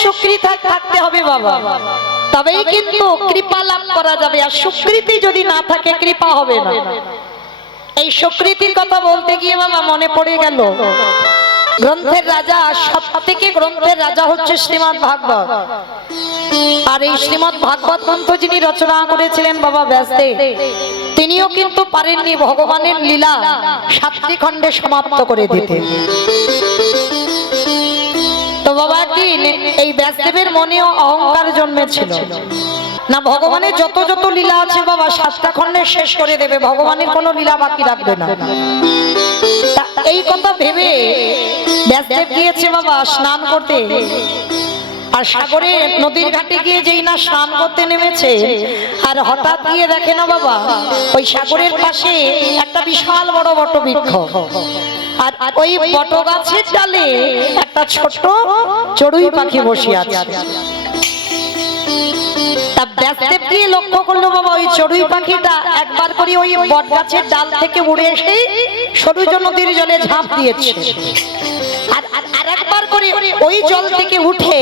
সুকৃতি থাকতে হবে বাবা, তবেই কিন্তু কৃপা লাভ করা যাবে। আর সুকৃতি যদি না থাকে কৃপা হবে না। এই সুকৃতির কথা বলতে গিয়ে বাবা মনে পড়ে গেল গ্রন্থের রাজা, সবথেকে গ্রন্থের রাজা হচ্ছে শ্রীমদ্ ভাগবত। আর এই শ্রীমদ্ ভাগবত গ্রন্থ যিনি রচনা করেছিলেন বাবা ব্যাসদেব, তিনিও কিন্তু পারেননি ভগবানের লীলা 7টি খণ্ডে সমাপ্ত করে দিতে। তো বাবা একদিন এই ব্যাসদেবের মনেও অহংকার জন্মেছিল, না ভগবানের যত যত লীলা আছে বাবা 7টা খণ্ডে শেষ করে দেবে, ভগবানের কোনো লীলা বাকি রাখবে না। এই কথা ভেবে ব্যাসদেব গিয়েছে বাবা স্নান করতে। আর সাগরে নদীর ঘাটে গিয়ে যেই না স্নান করতে নেমেছে, আর হঠাৎ গিয়ে দেখে না বাবা ওই সাগরের পাশে একটা বিশাল বড় বটবৃক্ষ, আর ওই বট গাছের ডালে একটা ছোট চড়ুই পাখি বসে আছে। তা ব্যাসদেব গিয়ে লক্ষ্য করলো বাবা ওই চড়ুই পাখিটা একবার করে ওই বট গাছের ডাল থেকে উড়ে এসে সরুজ নদীর জলে ঝাঁপ দিয়েছে, আর আরেকবার করে ওই জল থেকে উঠে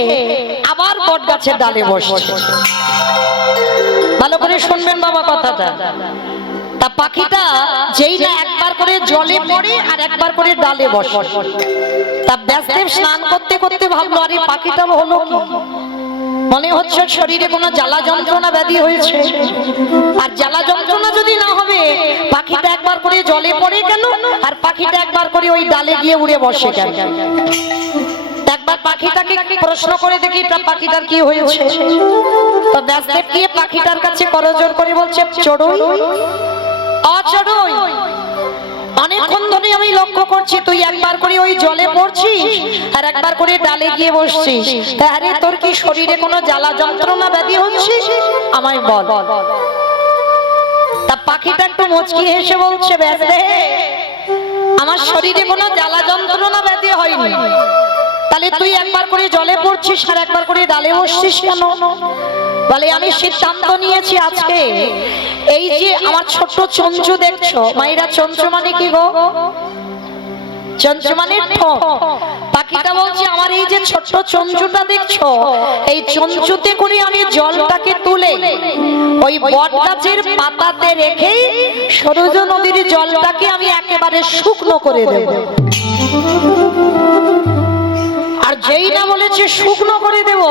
আবার বট গাছের ডালে বসছে। ভালো করে শুনবেন বাবা কথাটা। তা পাখিটা যেই না একবার করে জলে পড়ে আর একবার করে ডালে বসে, তা ব্যাসদেব স্নান করতে করতে ভাবলো আরে পাখিটা হলো কি, মনে হচ্ছে শরীরে কোনো জ্বালা যন্ত্রণা ব্যাধি হয়েছে। আর জ্বালা যন্ত্রণা যদি না হবে পাখিটা একবার করে জলে পড়ে কেন, আর পাখিটা একবার করে ওই ডালে গিয়ে উড়ে বসে কেন? একবার পাখিটাকে প্রশ্ন করে দেখি পাখিটার কি হয়েছে। তো ব্যাসদেব গিয়ে পাখিটার কাছে করজোড় করে বলছে, চড়ুই ও চড়ুই, অনেকক্ষণ ধরে আমি লক্ষ্য করছি তুই একবার করে ওই জলে পড়ছিস আর একবার করে ডালে গিয়ে বসছিস, আরে তোর কি শরীরে কোনো জ্বালা যন্ত্রণা ব্যাধি হচ্ছে আমায় বল। তা পাখিটা একটু মুচকি হেসে বলছে, ব্যাসদেব আমার শরীরে কোনো জ্বালা যন্ত্রণা ব্যাধি হয়নি, তাহলে তুই একবার করে জলে পড়ছিস আর একবার করে ডালে বসছিস কেন? বলে আমি সিদ্ধান্ত নিয়েছি আজকে এই যে আমার ছোট্ট চঞ্চু দেখছো মাইরা, চঞ্চু মানে কি গো? চঞ্চু মানে ঠোঁট। পাখিটা বলছে আমার এই যে ছোট্ট চঞ্চুটা দেখছো, এই চঞ্চুতে করে আমি জলটাকে তুলে ওই বট গাছের পাতাতে রেখে সরুজ নদীর জলটাকে আমি একেবারে শুকনো করে দেব। আর যেই না বলেছে শুকনো করে দেব,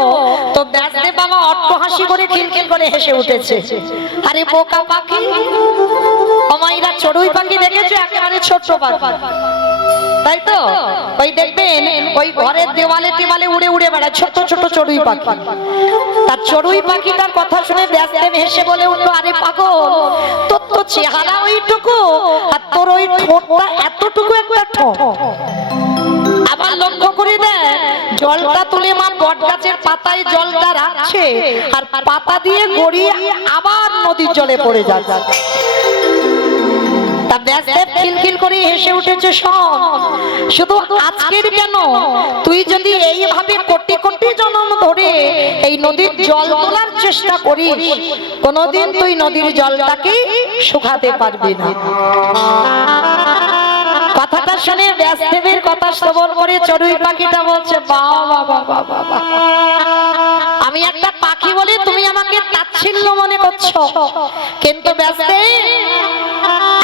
তো ব্যাসদেব বাবা অট্টহাসি করে খিলখিল করে হেসে উঠেছে। আরে বোকা পাখি, আমাইরা চড়ুই পাখি দেখেছো একেবারে ছোট্ট পাখি, তাই তো? ওই দেখবেন ওই ঘরের দেওয়ালে টেওয়ালে উড়ে উড়ে বেড়ায় ছোট ছোট চড়ুই পাখি। তার চড়ুই পাখিটার কথা শুনে ব্যাসদেব হেসে বলে উঠলো, আরে পাগল, তোর তো চেহারা ওইটুকু আর তোর ওই ঠোঁটটা এতটুকু একটা ঠোঁট। আবার লক্ষ্য করে দেখ জলটা তুলে মা বট গাছের পাতায় জলটা রাখছে আর পাতা দিয়ে গড়িয়ে আবার নদীর জলে পড়ে যাচ্ছে। তা ব্যাসদেব খিলখিল করে হেসে উঠেছে, শোন শুধু আজকের কেন, তুই যদি এইভাবে কোটি কোটি জন্ম ধরে এই নদীর জল তোলার চেষ্টা করিস, কোনোদিন তুই নদীর জলটাকে শুকাতে পারবি না। কথাটা শুনে ব্যাসদেবের কথা শ্রবণ করে চড়ুই পাখিটা বলছে, বাবা বাবা বাবা, আমি একটা পাখি বলে তুমি আমাকে তাচ্ছিল্য মনে করছো, কিন্তু ব্যাসদেব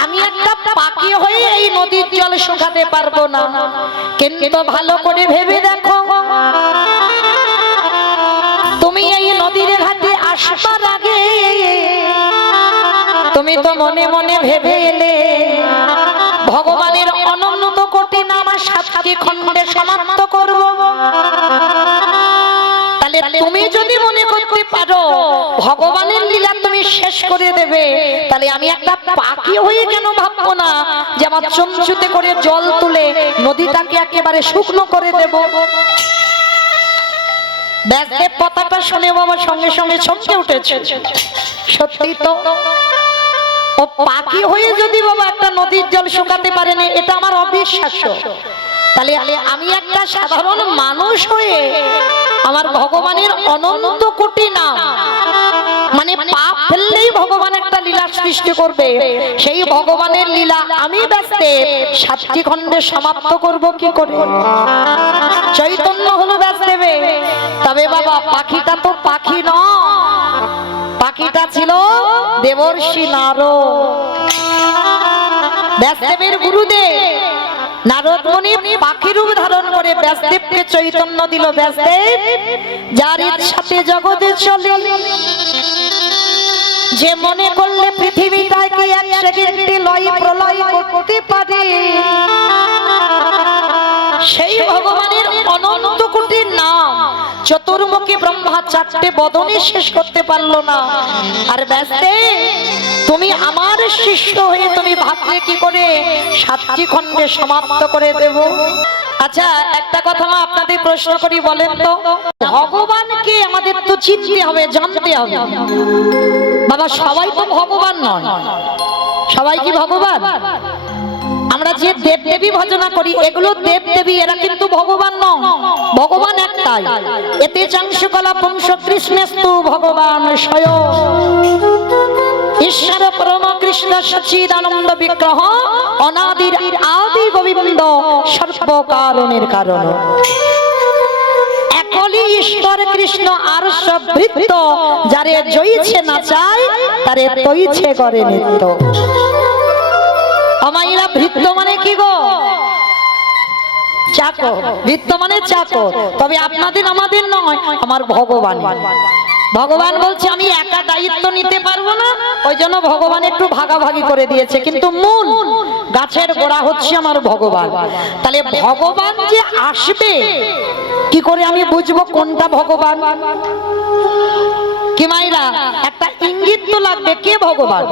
আমি একটা পাখি হয়ে এই নদীর জল শুকাতে পারবো না। কিন্তু ভালো করে ভেবে দেখো, তুমি এই নদীর ঘাটে আসবার আগে তুমি তো মনে মনে ভেবে এলে ভগবানের অনন্ত কোটি নাম 7টি খণ্ডে সমাপ্ত করব। তাহলে তুমি যদি মনে করতে পারো ভগবানের লীলা তুমি শেষ করে দেবে, তাহলে আমি একটা পাখি হয়ে কেন ভাববো না যে আমার চঞ্চুতে করে জল তুলে নদীটাকে একেবারে শুকনো করে দেব। ব্যাসদেব কথাটা শুনে বাবা সঙ্গে সঙ্গে চমকে উঠেছে, সত্যি তো ও পাখি হয়ে যদি বাবা একটা নদীর জল শুকাতে পারে না, এটা আমার অবিশ্বাস্য। তাহলে আমি একটা সাধারণ মানুষ হয়ে আমার ভগবানের অনন্ত কোটি নাম মানে পাপ ফেললেই ভগবান একটা লীলা সৃষ্টি করবে, সেই ভগবানের লীলা আমি ব্যাসদেব 7টি খণ্ডে সমাপ্ত করব কি করে? চৈতন্য হলো ব্যাসদেবে। তা তবে বাবা পাখিটা তো পাখি নয়, পাখিটা ছিল দেবর্ষি নারদ। ব্যাসদেবের গুরুদেব নারদ মুনি পাখি রূপ ধারণ করে ব্যাসদেবকে চৈতন্য দিল। ব্যাসদেব যার ইচ্ছাতে জগতে চলে, যে মনে করলে পৃথিবীটাকে এক সেকেন্ডে লয় প্রলয় করতে পারে, সেই ভগবানের অনন্ত কোটি নাম চতুর্মুখী ব্রহ্মা চারটে বদনে শেষ করতে পারলো না। আর ব্যাসদেব তুমি আমার শিষ্য হয়ে তুমি ভাবলে কি করে সাতটি খণ্ডে সমাপ্ত করে দেব? আচ্ছা একটা কথা মা আপনাদের প্রশ্ন করি, বলেন তো ভগবানকে আমাদের তো চিনতে হবে, জানতে হবে। বাবা সবাই তো ভগবান নয়, সবাই কি ভগবান? আমরা যে দেব দেবী ভজনা করি এগুলো দেব দেবী, এরা কিন্তু ভগবান নয়, ভগবান একটাই। এতে চাংশুকলা পুংস কৃষ্ণস্তু ভগবান স্বয়ং ঈশ্বর পরম কৃষ্ণ সচ্চিদানন্দ বিগ্রহ অনাদির আদি গোবিন্দ সর্বকারণের কারণ। একলি ঈশ্বর কৃষ্ণ আর সব ভৃত্য, যারে জয়ছে না চায় তারে তৈছে করে নিত্য। আমাইরা ভৃত্য মানে কি গো? চাকর। ভৃত্য মানে চাকর। তবে আপনাদের আমাদের নয়, আমার ভগবান। ভগবান বলছে আমি একা দায়িত্ব নিতে পারবো না, ওই জন্য ভগবান একটু ভাগাভাগি করে দিয়েছে, কিন্তু মূল গাছের গোড়া হচ্ছে আমার ভগবান। তাহলে ভগবান যে আসবে কি করে আমি বুঝবো কোনটা ভগবান? কি মাইরা একটা ইঙ্গিত তো লাগবে কে ভগবান,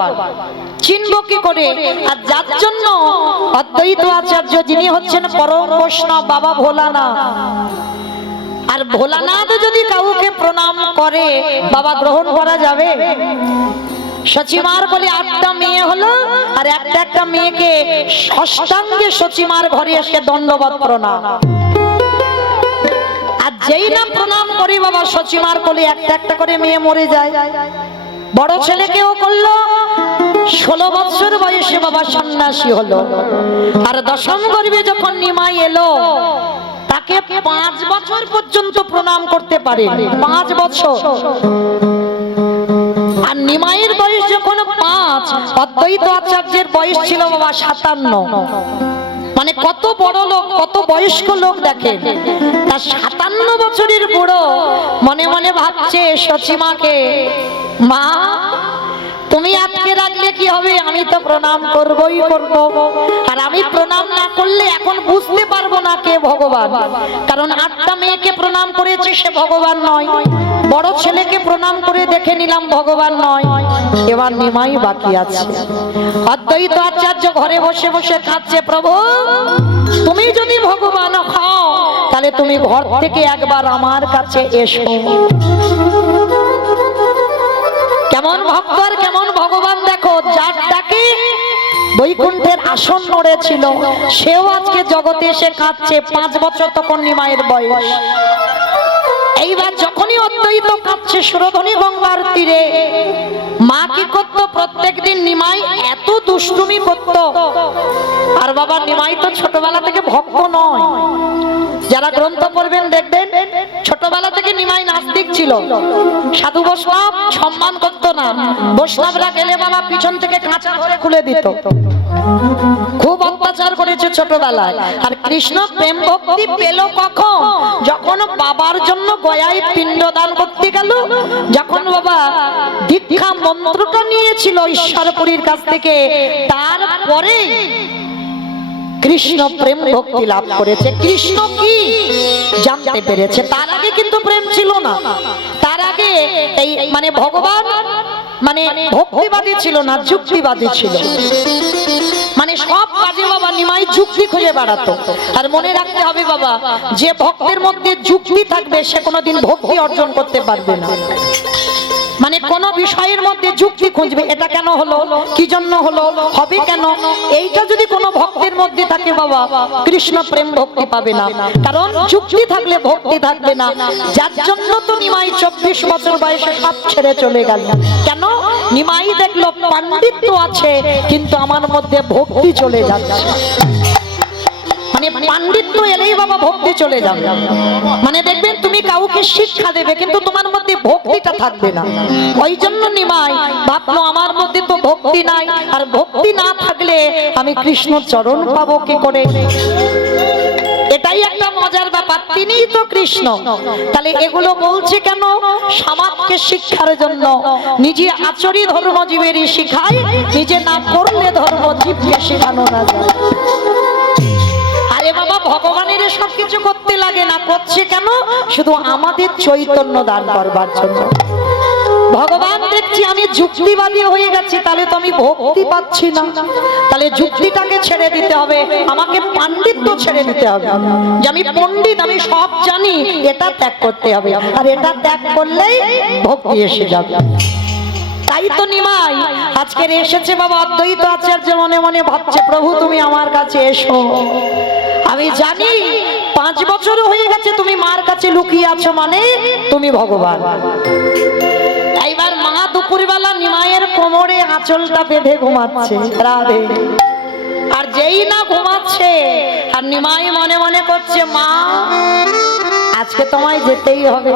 চিনব কি করে? আর যার জন্য অদ্বৈত আচার্য যিনি হচ্ছেন পরম বৈষ্ণব বাবা ভোলানাথ, আর ভোলানাথ যদি কাউকে প্রণাম করে বাবা গ্রহণ করা যাবে? সচিমার বলে 8টা মেয়ে হলো, আর একটা একটা মেয়েকে অষ্টাঙ্গে সচিমার ঘরে এসে দণ্ডবত প্রণাম। আর যেই না প্রণাম করি বাবা সচিমার কোলে একটা একটা করে মেয়ে মরে যায়। বড় ছেলেকেও করলো, 16 বছর বয়সে বাবা সন্ন্যাসী হলো। আর দশম গর্ভে যখন নিমাই এলো তাকে 5 বছর পর্যন্ত প্রণাম করতে পারে, 5 বছর। আর নিমাইয়ের বয়স যখন 5, অদ্বৈত আচার্যের বয়স ছিল বাবা 57। মানে কত বড় লোক, কত বয়স্ক লোক দেখেন। তার 57 বছরের বুড়ো মনে মনে ভাবছে সচিমাকে, মা তুমি আজকে রাখলে কি হবে, আমি তো প্রণাম করবই করব। আর আমি প্রণাম না করলে এখন বুঝতে পারবো না কে ভগবান, কারণ 8টা মেয়েকে প্রণাম করেছে সে ভগবান নয়, বড় ছেলেকে প্রণাম করে দেখে নিলাম ভগবান নয়, এবার নিমাই বাকি আছে। অদ্বৈত আচার্য ঘরে বসে বসে কাঁদছে, প্রভু তুমি যদি ভগবান হও তাহলে তুমি ঘর থেকে একবার আমার কাছে এসো। কেমন ভক্ত আর কেমন ভগবান দেখো, যার ডাকে বৈকুণ্ঠের আসন নড়েছিল সেও আজকে জগতে এসে কাঁদছে। 5 বছর তখন নিমাইয়ের বয়স। এইবার যখনই অদ্বৈত কাঁদছে সুরধনী গঙ্গার তীরে, মা কি করত? প্রত্যেকদিন নিমাই এত দুষ্টুমি করত। আর বাবা নিমাই তো ছোটবেলা থেকে ভক্ত নয়, যারা গ্রন্থ পড়বেন দেখবেন ছোটবেলা থেকে নিমাই নাস্তিক ছিল। সাধু বৈষ্ণব সম্মান করতো না, বৈষ্ণবরা গেলে বাবা পিছন থেকে কাঁচা ধরে খুলে দিত। খুব অত্যাচার করেছে ছোটবেলায়। আর কৃষ্ণ প্রেম ভক্তি পেল কখন? যখন বাবার জন্য গয়ায় পিণ্ডদান করতে গেল, যখন বাবা দীক্ষা মন্ত্রটা নিয়েছিল ঈশ্বরপুরীর কাছ থেকে, তারপরে কৃষ্ণ প্রেম ভক্তি লাভ করেছে। কৃষ্ণ কি জানতে পেরেছে, তার আগে কিন্তু প্রেম ছিল না। তার আগে এই মানে ভগবান মানে ভক্তিবাদী ছিল না, যুক্তিবাদী ছিল। মানে সব কাজে বাবা নিমাই যুক্তি খুঁজে বেড়াতো। আর মনে রাখতে হবে বাবা, যে ভক্তের মধ্যে যুক্তি থাকবে সে কোনোদিন ভক্তি অর্জন করতে পারবে না। মানে কোন বিষয়ের মধ্যে যুক্তি খুঁজবে, এটা কেন হলো, কি জন্য হলো, হবে কেন, এইটা যদি কোনো ভক্তের মধ্যে থাকে বাবা কৃষ্ণ প্রেম ভক্তি পাবে না, কারণ যুক্তি থাকলে ভক্তি থাকবে না। যার জন্য তো নিমাই 24 বছর বয়সে সব ছেড়ে চলে গেল। কেন? নিমাই দেখলো পাণ্ডিত্য আছে কিন্তু আমার মধ্যে ভক্তি চলে যাচ্ছে। মানে পাণ্ডিত্য এলেই বাবা ভক্তি চলে যাবে। মানে দেখবেন তুমি কাউকে শিক্ষা দেবে কিন্তু তোমার মধ্যে ভক্তিটা থাকবে না। ওই জন্য নিমাই ভাবলো আমার মধ্যে তো ভক্তি নাই, আর ভক্তি না থাকলে আমি কৃষ্ণ চরণ পাবো কি করে। এটাই একটা মজার ব্যাপার, তিনিই তো কৃষ্ণ। তাহলে এগুলো বলছে কেন? সমাজকে শিক্ষার জন্য। নিজে আচরি ধর্ম জীবেরই শিখায়, নিজে না করলে ধর্ম জীবকে শেখানো না যায়। আরে বাবা, ভগবানের সবকিছু করতে লাগে না, করছে কেন? শুধু আমাদের চৈতন্য দান করবার জন্য। ভগবান দেখছি আমি যুক্তিবাদী হয়ে গেছি, তাহলে তো আমি ভক্তি পাচ্ছি না। তাহলে যুক্তিটাকে ছেড়ে দিতে হবে, আমাকে পাণ্ডিত্য ছেড়ে দিতে হবে। যে আমি পণ্ডিত, আমি সব জানি, এটা ত্যাগ করতে হবে। আর এটা ত্যাগ করলেই ভক্তি এসে যাবে। তাই তো নিমাই আজকের এসেছে বাবা। অদ্বৈত আচার্য মনে মনে ভাবছে, প্রভু তুমি আমার কাছে এসো। আমি জানি 5 বছর হয়ে গেছে তুমি মার কাছে লুকিয়ে আছো, মানে তুমি ভগবান। এইবার মা দুপুরবেলা নিমাইয়ের কোমরে আঁচলটা বেঁধে ঘুমাচ্ছে, রাধে। আর যেই না ঘুমাচ্ছে, আর নিমাই মনে মনে করছে, মা আজকে তোমায় যেতেই হবে।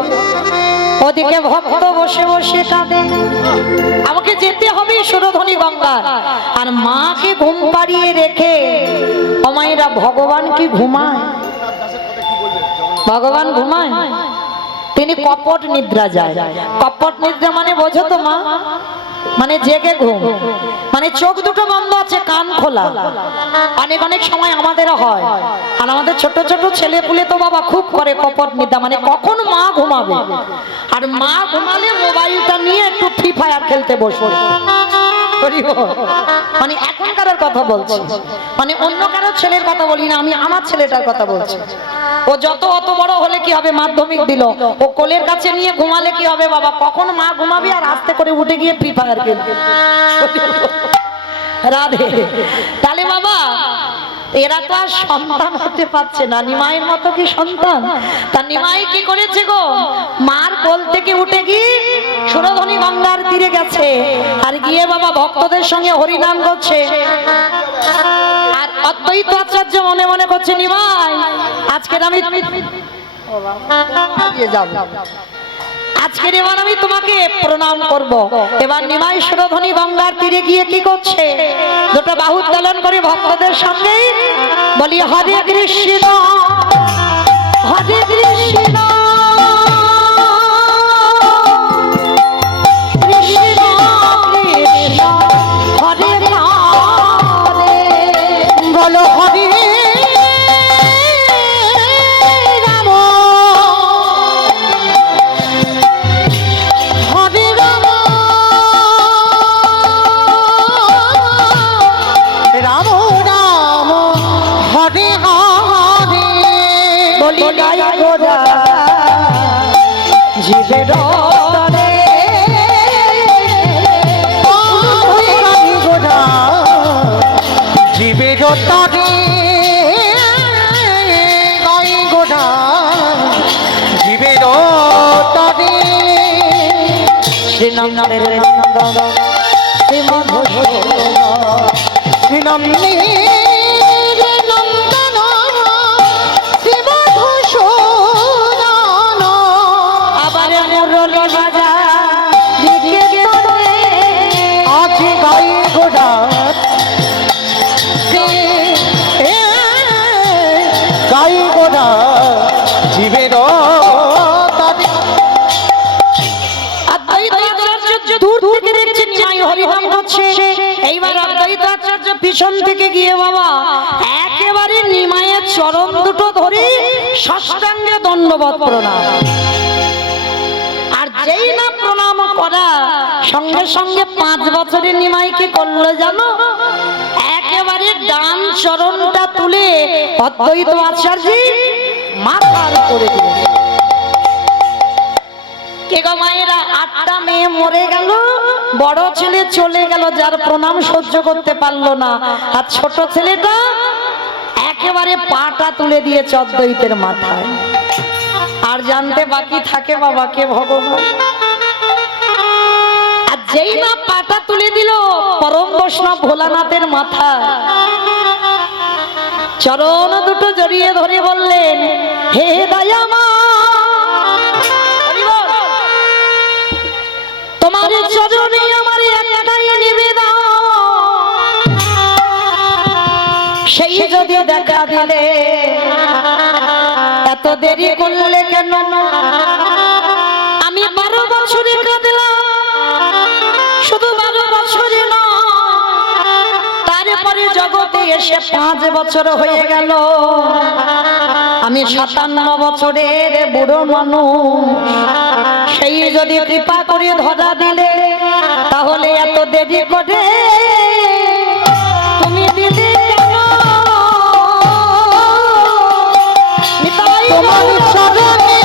ওদিকে ভক্ত বসে বসে কাঁদে, আমাকে যেতে হবে সুরধনী গঙ্গা। আর মাকে ঘুম পাড়িয়ে রেখে অমায়েরা ভগবান কি ঘুমায়? ভগবান ঘুমায়? তিনি কপট নিদ্রা যায়। কপট নিদ্রা মানে বোঝো তো মা? মানে জেগে ঘুম, মানে চোখ দুটো বন্ধ আছে, কান খোলা। অনেক অনেক সময় আমাদেরও হয়। আর আমাদের ছোট ছোট ছেলে পুলে তো বাবা খুব করে কপট নিদ্রা, মানে কখন মা ঘুমাবে। আর মা ঘুমালে মোবাইলটা নিয়ে একটু ফ্রি ফায়ার খেলতে বসবে। মানে এখনকার কথা বলছি, মানে অন্য কারো ছেলের কথা বলি না, আমি আমার ছেলেটার কথা বলছি। ও যত অত বড় হলে কি হবে, মাধ্যমিক দিল, ও কোলের কাছে নিয়ে ঘুমালে কি হবে বাবা, কখন মা ঘুমাবে আর আস্তে করে উঠে গিয়ে ফ্রি ফায়ার খেলবে। রাধে। তাহলে বাবা এরা তো আর সন্তান হতে পারছে না, নিমাইয়ের মতো কি সন্তান? তা নিমাই কি করেছে গো, মার কোল থেকে উঠে গিয়ে সুরধনী গঙ্গার তীরে গেছে, আর গিয়ে বাবা ভক্তদের সঙ্গে হরিনাম করছে। আর অদ্বৈত আচার্য মনে মনে করছে, নিমাই আজকের আমি আজকের এবার আমি তোমাকে প্রণাম করব। এবার নিমাই সুরধনী গঙ্গার তীরে গিয়ে কি করছে, দুটো বাহু উত্তোলন করে ভক্তদের সঙ্গে বলি, হরে কৃষ্ণ হরে কৃষ্ণ কৃষ্ণ কৃষ্ণ হরে হরে, বলো হরে পিছন থেকে গিয়ে বাবা একেবারে নিমাইয়ের চরণ দুটো ধরে সাষ্টাঙ্গে দণ্ডবত প্রণাম। আর যেই না প্রণাম করা সঙ্গে সঙ্গে 5 বছরের নিমাই কি করলো জানো, একেবারে ডান চরণটা তুলে অদ্বৈত আচার্য মাথার উপরে দিল। কে গো মায়েরা, 8টা মেয়ে মরে গেল, বড় ছেলে চলে গেল, যার প্রণাম সহ্য করতে পারলো না, আর ছোট ছেলেটা একেবারে পাটা তুলে দিয়েছে অদ্বৈতের মাথায়। আর জানতে বাকি থাকে বাবা কে ভগবান। আর যেই না পাটা তুলে দিল পরম বৈষ্ণব ভোলানাথের মাথা, চরণ দুটো জড়িয়ে ধরে বললেন, হে দয়ামা, তোমার চরণে আমার একটাই নিবেদন, সেই যদি দেখা দিলে, এত দেরি করলে কেন? আমি 12 বছরে কাঁদলাম, শুধু 12 বছরে না, তারপরে জগতে এসে 5 বছর হয়ে গেল, আমি 57 বছরের বুড়ো মানুষ, সেই যদি কৃপা করে ধরা দিলে, তাহলে এত দেরি করে তুমি দিলে কেন? তোমার চরণে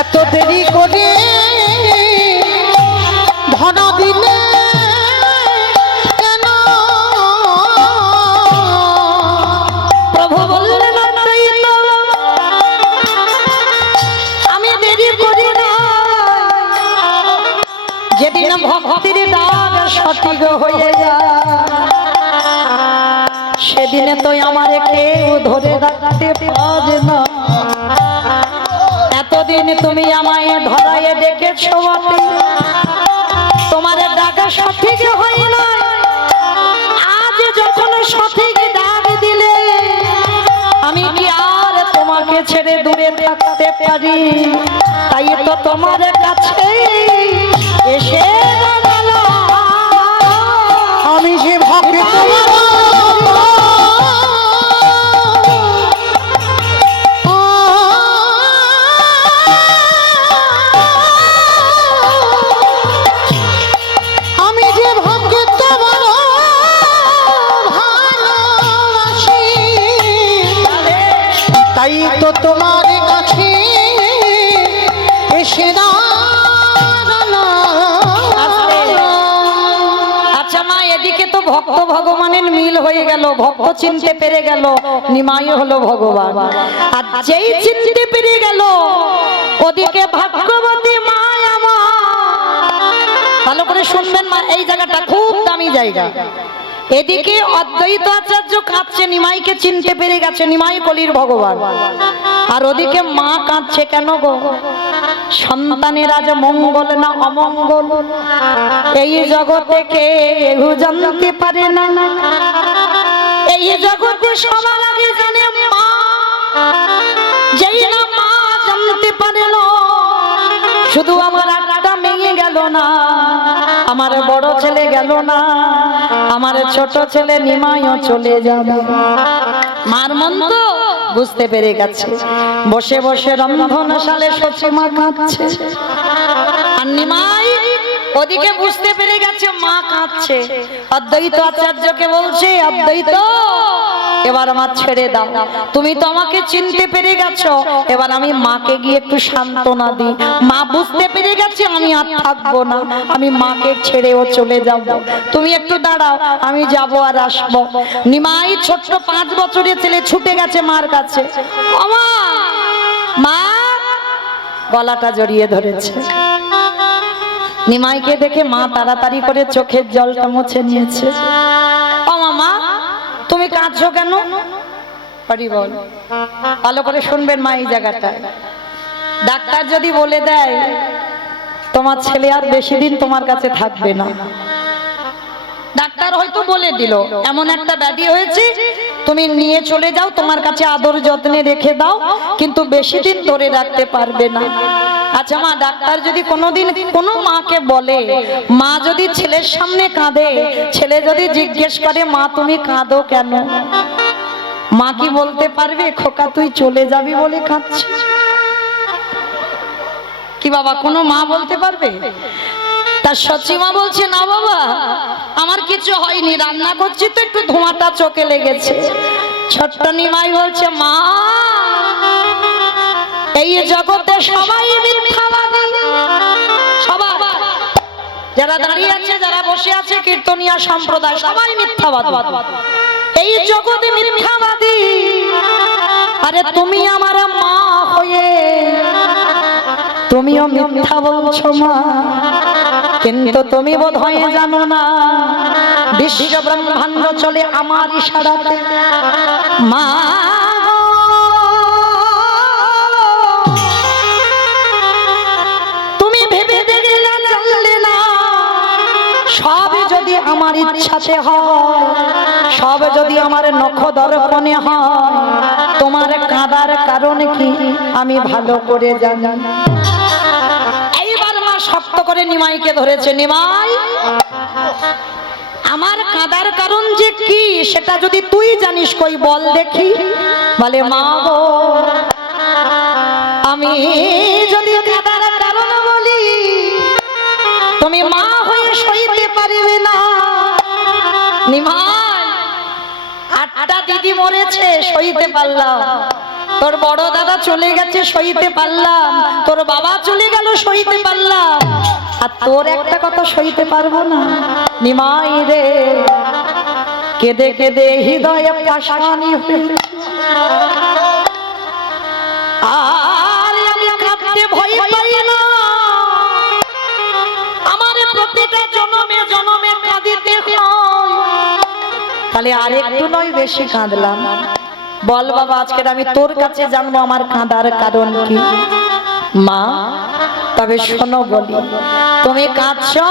এত দেরি করে ধরা দিলে কেন? প্রভু বললেন, আমি দেরি করি না, যেদিন ভক্তির ডাক সঠিক হয়ে যায়, সেদিনে তো আমার কেউ ধরে রাখতে পারে না। এতদিন তুমি আমায় ধরায় ডেকেছ বটে, তোমার ডাক সঠিক হয় না, আজ যখন সঠিক ডাক দিলে, আমি কি আর তোমাকে ছেড়ে দূরে থাকতে পারি? তাই তো তোমার কাছে এসে আমি যে ভক্ত তোমার তাই তো তোমার কাছে এসে আচ্ছা মা, এদিকে তো ভক্ত ভগবানের মিল হয়ে গেল, ভক্ত চিনতে পেরে গেল নিমাই হলো ভগবান, আর যেই চিনতে পেরে গেল, ওদিকে ভাগ্যবতী মা আমার। ভালো করে শুনবেন মা, এই জায়গাটা খুব দামি জায়গা। এদিকে অদ্বৈত আচার্য কাঁদছে, নিমাইকে চিনতে পেরে গেছে, নিমাই কলির ভগবান, আর ওদিকে মা কাঁদছে কেন গো? সন্তানের আজ মঙ্গল না অমঙ্গল, এই জগতে কেউ জানতে পারে না, এই জগতে সবার আগে জানে মা, যেই না মা জানতে পারে না, শুধু আমার একটা মেয়ে গেল না, আমার বড় ছেলে গেল না, আমার ছোট ছেলে নিমাইও চলে যাবে। মার মন তো বুঝতে পেরে গেছে, বসে বসে রন্ধনশালে সচিমা কাঁদছে, আর নিমাই ওদিকে বুঝতে পেরে গেছে মা কাঁদছে। অদ্বৈত আচার্যকে বলছে, অদ্বৈত এবার আমার ছেড়ে দাও, তুমি তো আমাকে চিনতে পেরে গেছো, এবার আমি মাকে গিয়ে একটু সান্ত্বনা দিই। মা বুঝতে পেরে গেছে আমি আর থাকবো না, আমি মাকে ছেড়েও চলে যাব, তুমি একটু দাঁড়াও, আমি যাব আর আসবো। নিমাই ছোট্ট 5 বছরের ছেলে ছুটে গেছে মার কাছে, মা মা গলাটা জড়িয়ে ধরেছে। নিমাইকে দেখে মা তাড়াতাড়ি করে চোখের জলটা মুছে নিয়েছে। ও মা, তুমি কাঁদছো কেন? পারি বল, ভালো করে শুনবেন মা, এই জায়গাটা ডাক্তার যদি বলে দেয় তোমার ছেলে আর বেশি দিন তোমার কাছে থাকবে না, ডাক্তার হয়তো বলে দিল এমন একটা ব্যাধি হয়েছে, তুমি নিয়ে চলে যাও, তোমার কাছে আদর যত্নে রেখে দাও, কিন্তু বেশি দিন ধরে রাখতে পারবে না। আচ্ছা মা, ডাক্তার যদি কোনোদিন কোনো মাকে বলে, মা যদি ছেলের সামনে কাঁদে, ছেলে যদি জিজ্ঞেস করে মা তুমি কাঁদো কেন, মা কি বলতে পারবে খোকা তুই চলে যাবি বলে কাঁদছিস? কি বাবা কোনো মা বলতে পারবে? তার সচিমা বলছে, না বাবা আমার কিছু হয়নি, রান্না করছি তো একটু ধোঁয়াটা চোখে লেগেছে। ছোট্ট নিমাই বলছে, মা এই জগতে সবাই মিথ্যাবাদী, সবাই যারা দাঁড়িয়ে আছে, যারা বসে আছে, কীর্তনিয়া সম্প্রদায় সবাই মিথ্যাবাদী। এই জগতে মিথ্যাবাদী। আরে তুমি আমার মা হয়ে তুমিও মিথ্যা বলছো মা, কিন্তু তুমি বোধহয় জানো না বিশ্ব ব্রহ্মাণ্ড চলে আমার ইশারাতে। মা তুমি ভেবে দেখলে না, জানলে না, সবই যদি আমার ইচ্ছাতে হয়, সব যদি আমার নখ দর্পণে হয়, তোমার কাঁদার কারণ কি আমি ভালো করে জানি। এইবার মা শক্ত করে নিমাইকে ধরেছে। নিমাই, আমার কাঁদার কারণ যে কি সেটা যদি তুই জানিস কই বল দেখি। বলে মা গো, আমি যদি কাঁদার কারণ বলি তুমি মা হয়ে সইতে পারবে না। নিমাই, 8টা দিদি মরেছে সইতে পারলাম, তোর বড় দাদা চলে গেছে সইতে পারলাম, তোর বাবা চলে গেল সইতে পারলাম, আর তোর একটা কথা সইতে পারবো না। নিমাই রে, কেঁদে কেঁদে হৃদয়ে পাশানি হয়েছে, আর আমি কাঁদতে ভয় পাই না। আমার প্রতিটা জনমে জনমে কাঁদিতে হয়, তাহলে আরেকটু নয় বেশি কাঁদলাম। বল বাবা, আজকে আমি তোর কাছে জানবো আমার কাঁদার কারণ কি। মা, তবে শোনো বলি, তুমি কাঁদছো,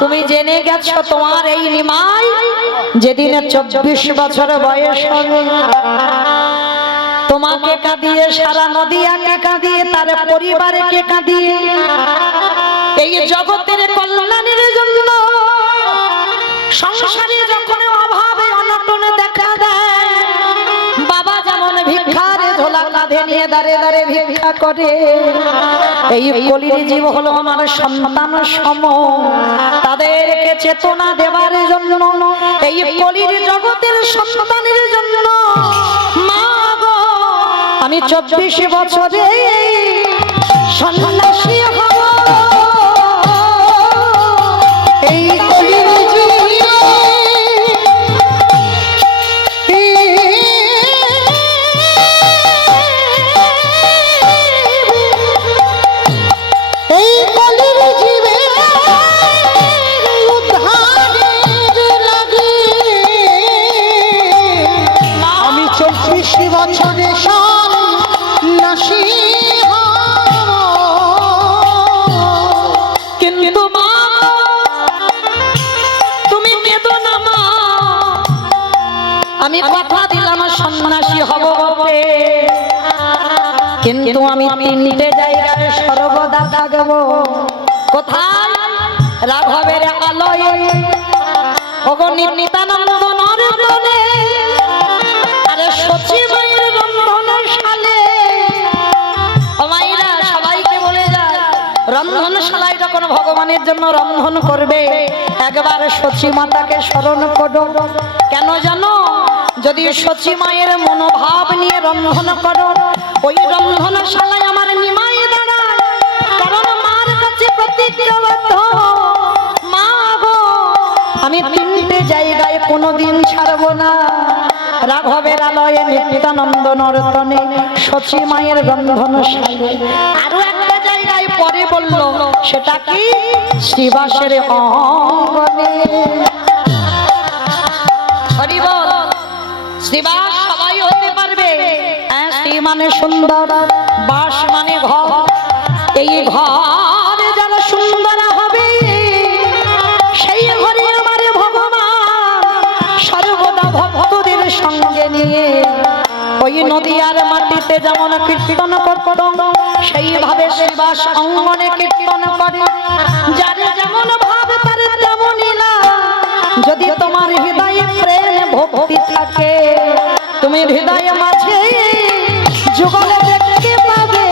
তুমি জেনে গেছো তোমার এই নিমাই যেদিনে 24 বছর বয়স হবে, তোমাকে কাঁদিয়ে, সারা নদিয়াকে কাঁদিয়ে, তার পরিবারকে কাঁদিয়ে, এই জগতের কল্যাণের জন্য, সংসারে যখন অভাবে অনটনে দেখা দেয়, বাবা যেমন ভিক্ষার ঝোলা কাঁধে নিয়ে দাঁড়ে দাঁড়ে ভিক্ষা করে, এই কলির জীব হলো আমার সন্তান সম, তাদেরকে চেতনা দেওয়ার জন্য, এই কলির জগতের সন্তানের জন্য মা গো, আমি 24 বছরে সন্ন্যাসী হব। এই কলির আমি কথা দিলাম সন্ন্যাসী হব বটে, কিন্তু আমি 3টে জায়গায় সর্বদা থাকব। কোথায়? রাঘবের আলয়ে, ওগো নিত্যানন্দ নরতনে, আরে সচি মায়ের রন্ধনশালে। ও মায়েরা, সবাইকে বলে যায় রন্ধনশালায় যখন ভগবানের জন্য রন্ধন করবে, একবার সচি মাতাকে স্মরণ করো। কেন জানো? যদি সচি মায়ের মনোভাব নিয়ে রন্ধন করো, ওই রন্ধনশালায় আমার নিমাই দাঁড়ায়, কারণ মার কাছে প্রতিজ্ঞাবদ্ধ, মা গো, আমি 3টে জায়গায় কোনোদিন ছাড়বো না। রাঘবের আলয়ে, নিত্যানন্দ নরতনে, সচি মায়ের রন্ধনশালে। আরো একটা জায়গায় পরে বলল, সেটা কি? শ্রীবাসের অঙ্গনে। হরি বল। শ্রীবাস সবাই হতে পারবে, শ্রী মানে সুন্দর, বাস মানে ঘর। এই ঘর যারা সুন্দর হবে, সেই ঘরে আমার ভগবান সর্বদা ভক্তদের সঙ্গে নিয়ে ওই নদিয়ার মাটিতে যেমন কীর্তন করত, সেইভাবে শ্রীবাস অঙ্গনে কীর্তন করে। যার যেমন ভাব তার তেমনই না। যদি তোমার হৃদয়ে প্রেম ভক্তি থাকে, তুমি হৃদয়ে মাঝে যুগলে দেখতে পাবে।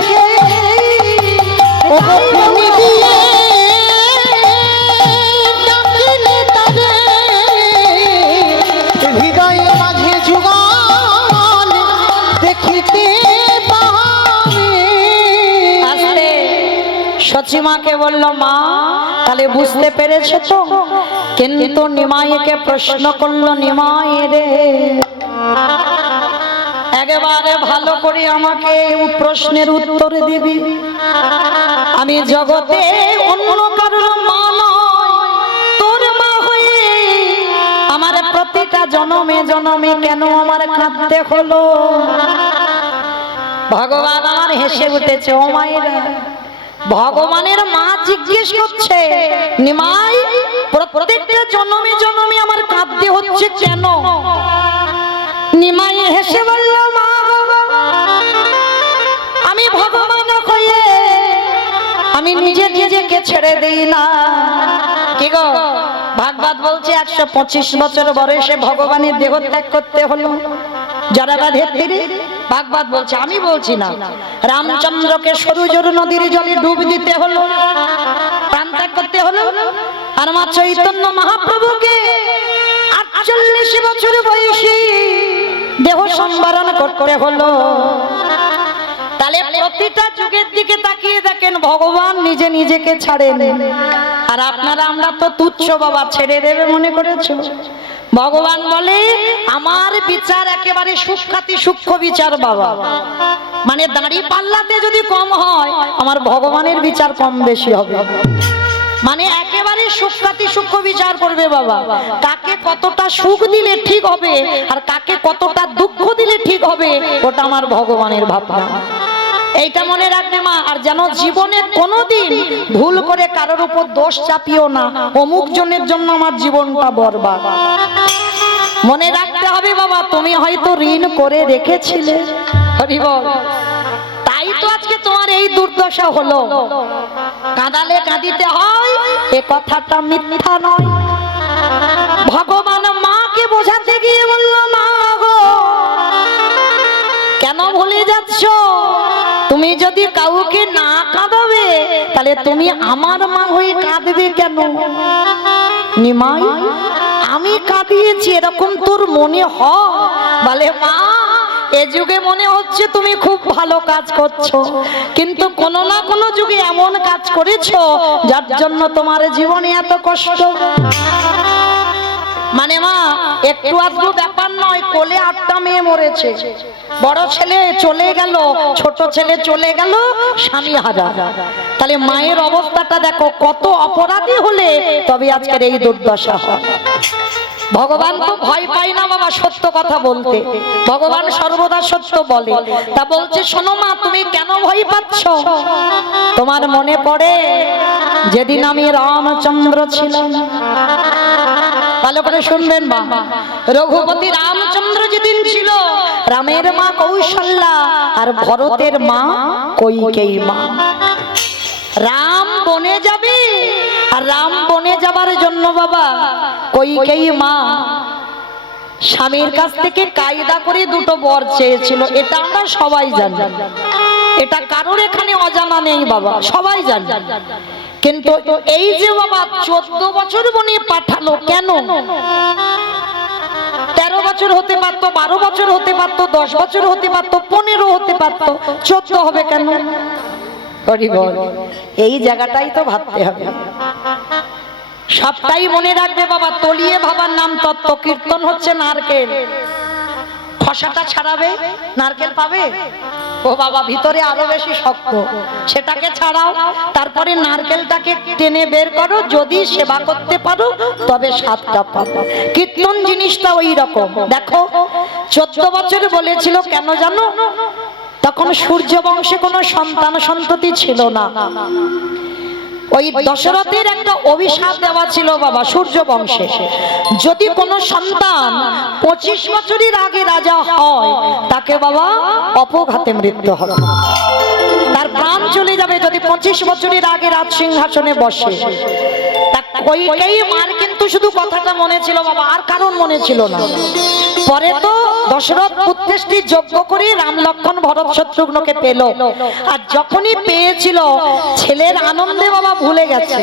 হৃদয়ে মাঝে যুগল দেখিতে পাবে। সচিমাকে বলল, মা তাহলে বুঝতে পেরেছে তো? কিন্তু নিমাইকে প্রশ্ন করলো, নিমাই রে একেবারে ভালো করে আমাকে এই প্রশ্নের উত্তর দিবি। আমি জগতে অন্য কারোর মা নয়, তোর মা হয়ে আমার প্রতিটা জনমে জনমে কেন আমার কাঁদতে হলো? ভগবান আমার হেসে উঠেছে। ও মায়েরা, ভগবানের মা জিজ্ঞেস করছে, নিমাই প্রত্যেকটা জনমে জনমে আমার কাঁদতে হচ্ছে কেন? নিমাই হেসে বলল, মা আমি ভগবান হয়ে আমি নিজে নিজেকে ছেড়ে দিই না। কি গো, ভাগবত বলছে 125 বছর বয়সে ভগবানের দেহ ত্যাগ করতে হলো জরাবাধের তীরে। ভাগবত বলছে, আমি বলছি না। রামচন্দ্রকে সরুজর নদীর জলে ডুব দিতে হলো, প্রাণ ত্যাগ করতে হলো। আর মা চৈতন্য মহাপ্রভুকে 48 বছর বয়সে দেহ সম্বরণ করতে হলো। তাহলে প্রতিটা যুগের দিকে তাকিয়ে দেখেন, ভগবান নিজে নিজেকে ছাড়েন। আর আপনারা আমরা তো তুচ্ছ বাবা, ছেড়ে দেবে মনে করেছো? ভগবান বলে আমার বিচার একেবারে সূক্ষ্মাতি সূক্ষ্ম বিচার বাবা। মানে দাড়ি পাল্লাতে যদি কম হয়, আমার ভগবানের বিচার কম বেশি হবে। মানে একেবারে সূক্ষ্মাতি সূক্ষ্ম বিচার করবে বাবা। কাকে কতটা সুখ দিলে ঠিক হবে আর কাকে কতটা দুঃখ দিলে ঠিক হবে, ওটা আমার ভগবানের ভাবনা। এইটা মনে রাখবে মা। আর যেন জীবনে কোনোদিন ভুল করে কারোর উপর দোষ চাপিও না, অমুক জনের জন্য আমার জীবনটা বরবাদ। মনে রাখতে হবে বাবা, তুমি হয়তো ঋণ করে রেখেছিলে, হরি বল, তাই তো আজকে তোমার এই দুর্দশা হলো। কাঁদালে কাঁদিতে হয়, এ কথাটা মিথ্যা নয়। ভগবান মাকে বোঝাতে গিয়ে বলল, মা গো কেন ভুলে যাচ্ছ? তুমি যদি কাউকে না কাঁদাবে, তাহলে তুমি আমার মা হয়ে কাঁদবে কেন? নিমাই, আমি কাঁদিয়েছি এরকম তোর মনে হয়? বলে, মা এ যুগে মনে হচ্ছে তুমি খুব ভালো কাজ করছো, কিন্তু কোনো না কোনো যুগে এমন কাজ করেছো যার জন্য তোমার জীবনে এত কষ্ট। মানে মা একটু আধটু ব্যাপার নয়, কোলে 8টা মেয়ে মরেছে, বড় ছেলে চলে গেল, ছোট ছেলে চলে গেল, স্বামী হারা। তাহলে মায়ের অবস্থাটা দেখো, কত অপরাধী হলে তবে আজকের এই দুর্দশা হয়। ভগবান তো ভয় পায় না বাবা সত্য কথা বলতে, ভগবান সর্বদা সত্য বলে। তা বলছে, শোনো মা, তুমি কেন ভয় পাচ্ছ? তোমার মনে পড়ে যেদিন আমি রামচন্দ্র ছিলাম? ভালো করে শুনবেন মা, রঘুপতি রামচন্দ্র যেদিন ছিল, রামের মা কৌশল্যা আর ভরতের মা কইকেয়ী মা। রাম বনে যাবে, আর রাম বনে যাবার জন্য বাবা কইকেয়ী মা স্বামীর কাছ থেকে কায়দা করে 2টো বর চেয়েছিল। এটা আমরা সবাই জানি, এটা কারোর এখানে অজানা নেই বাবা, সবাই জানি। কিন্তু এই যে বাবা 14 বছর বনে পাঠালো কেন? 13 বছর হতে পারতো, 12 বছর হতে পারতো, 10 বছর হতে পারতো, 15 হতে পারতো, 14 হবে কেন? এই জায়গাটাই তো ভাবতে হবে। সবটাই মনে রাখবে বাবা, তলিয়ে ভাবার নাম তত্ত্ব। কীর্তন হচ্ছে নারকেল, খসাটা ছাড়াবে, নারকেল পাবে? ও বাবা, ভিতরে আরো বেশি শক্ত, সেটাকে ছাড়াও, তারপরে নারকেলটাকে টেনে বের করো, যদি সেবা করতে পারো তবে স্বাদটা পাবে। কীর্তন জিনিসটা ওই রকম। দেখো 14 বছর বলেছিল কেন জানো? তখন সূর্য বংশে কোনো সন্তান সন্ততি ছিল না। ওই দশরথের একটা অভিশাপ দেওয়া ছিল বাবা সূর্য বংশে, যদি কোনো সন্তান 25 বছরের আগে রাজা হয়, তাকে বাবা অপঘাতে মৃত্যু হবে, তার প্রাণ চলে যাবে যদি 25 বছরের আগে রাজ সিংহাসনে বসে। কইকেয়ী মার কিন্তু শুধু কথাটা মনে ছিল বাবা, আর কারণ মনে ছিল না। পরে তো দশরথ পুত্রেষ্টি যজ্ঞ করে রাম লক্ষ্মণ ভরত শত্রুঘ্নকে পেল, আর যখনই পেয়েছিল ছেলের আনন্দে বাবা ভুলে গেছে,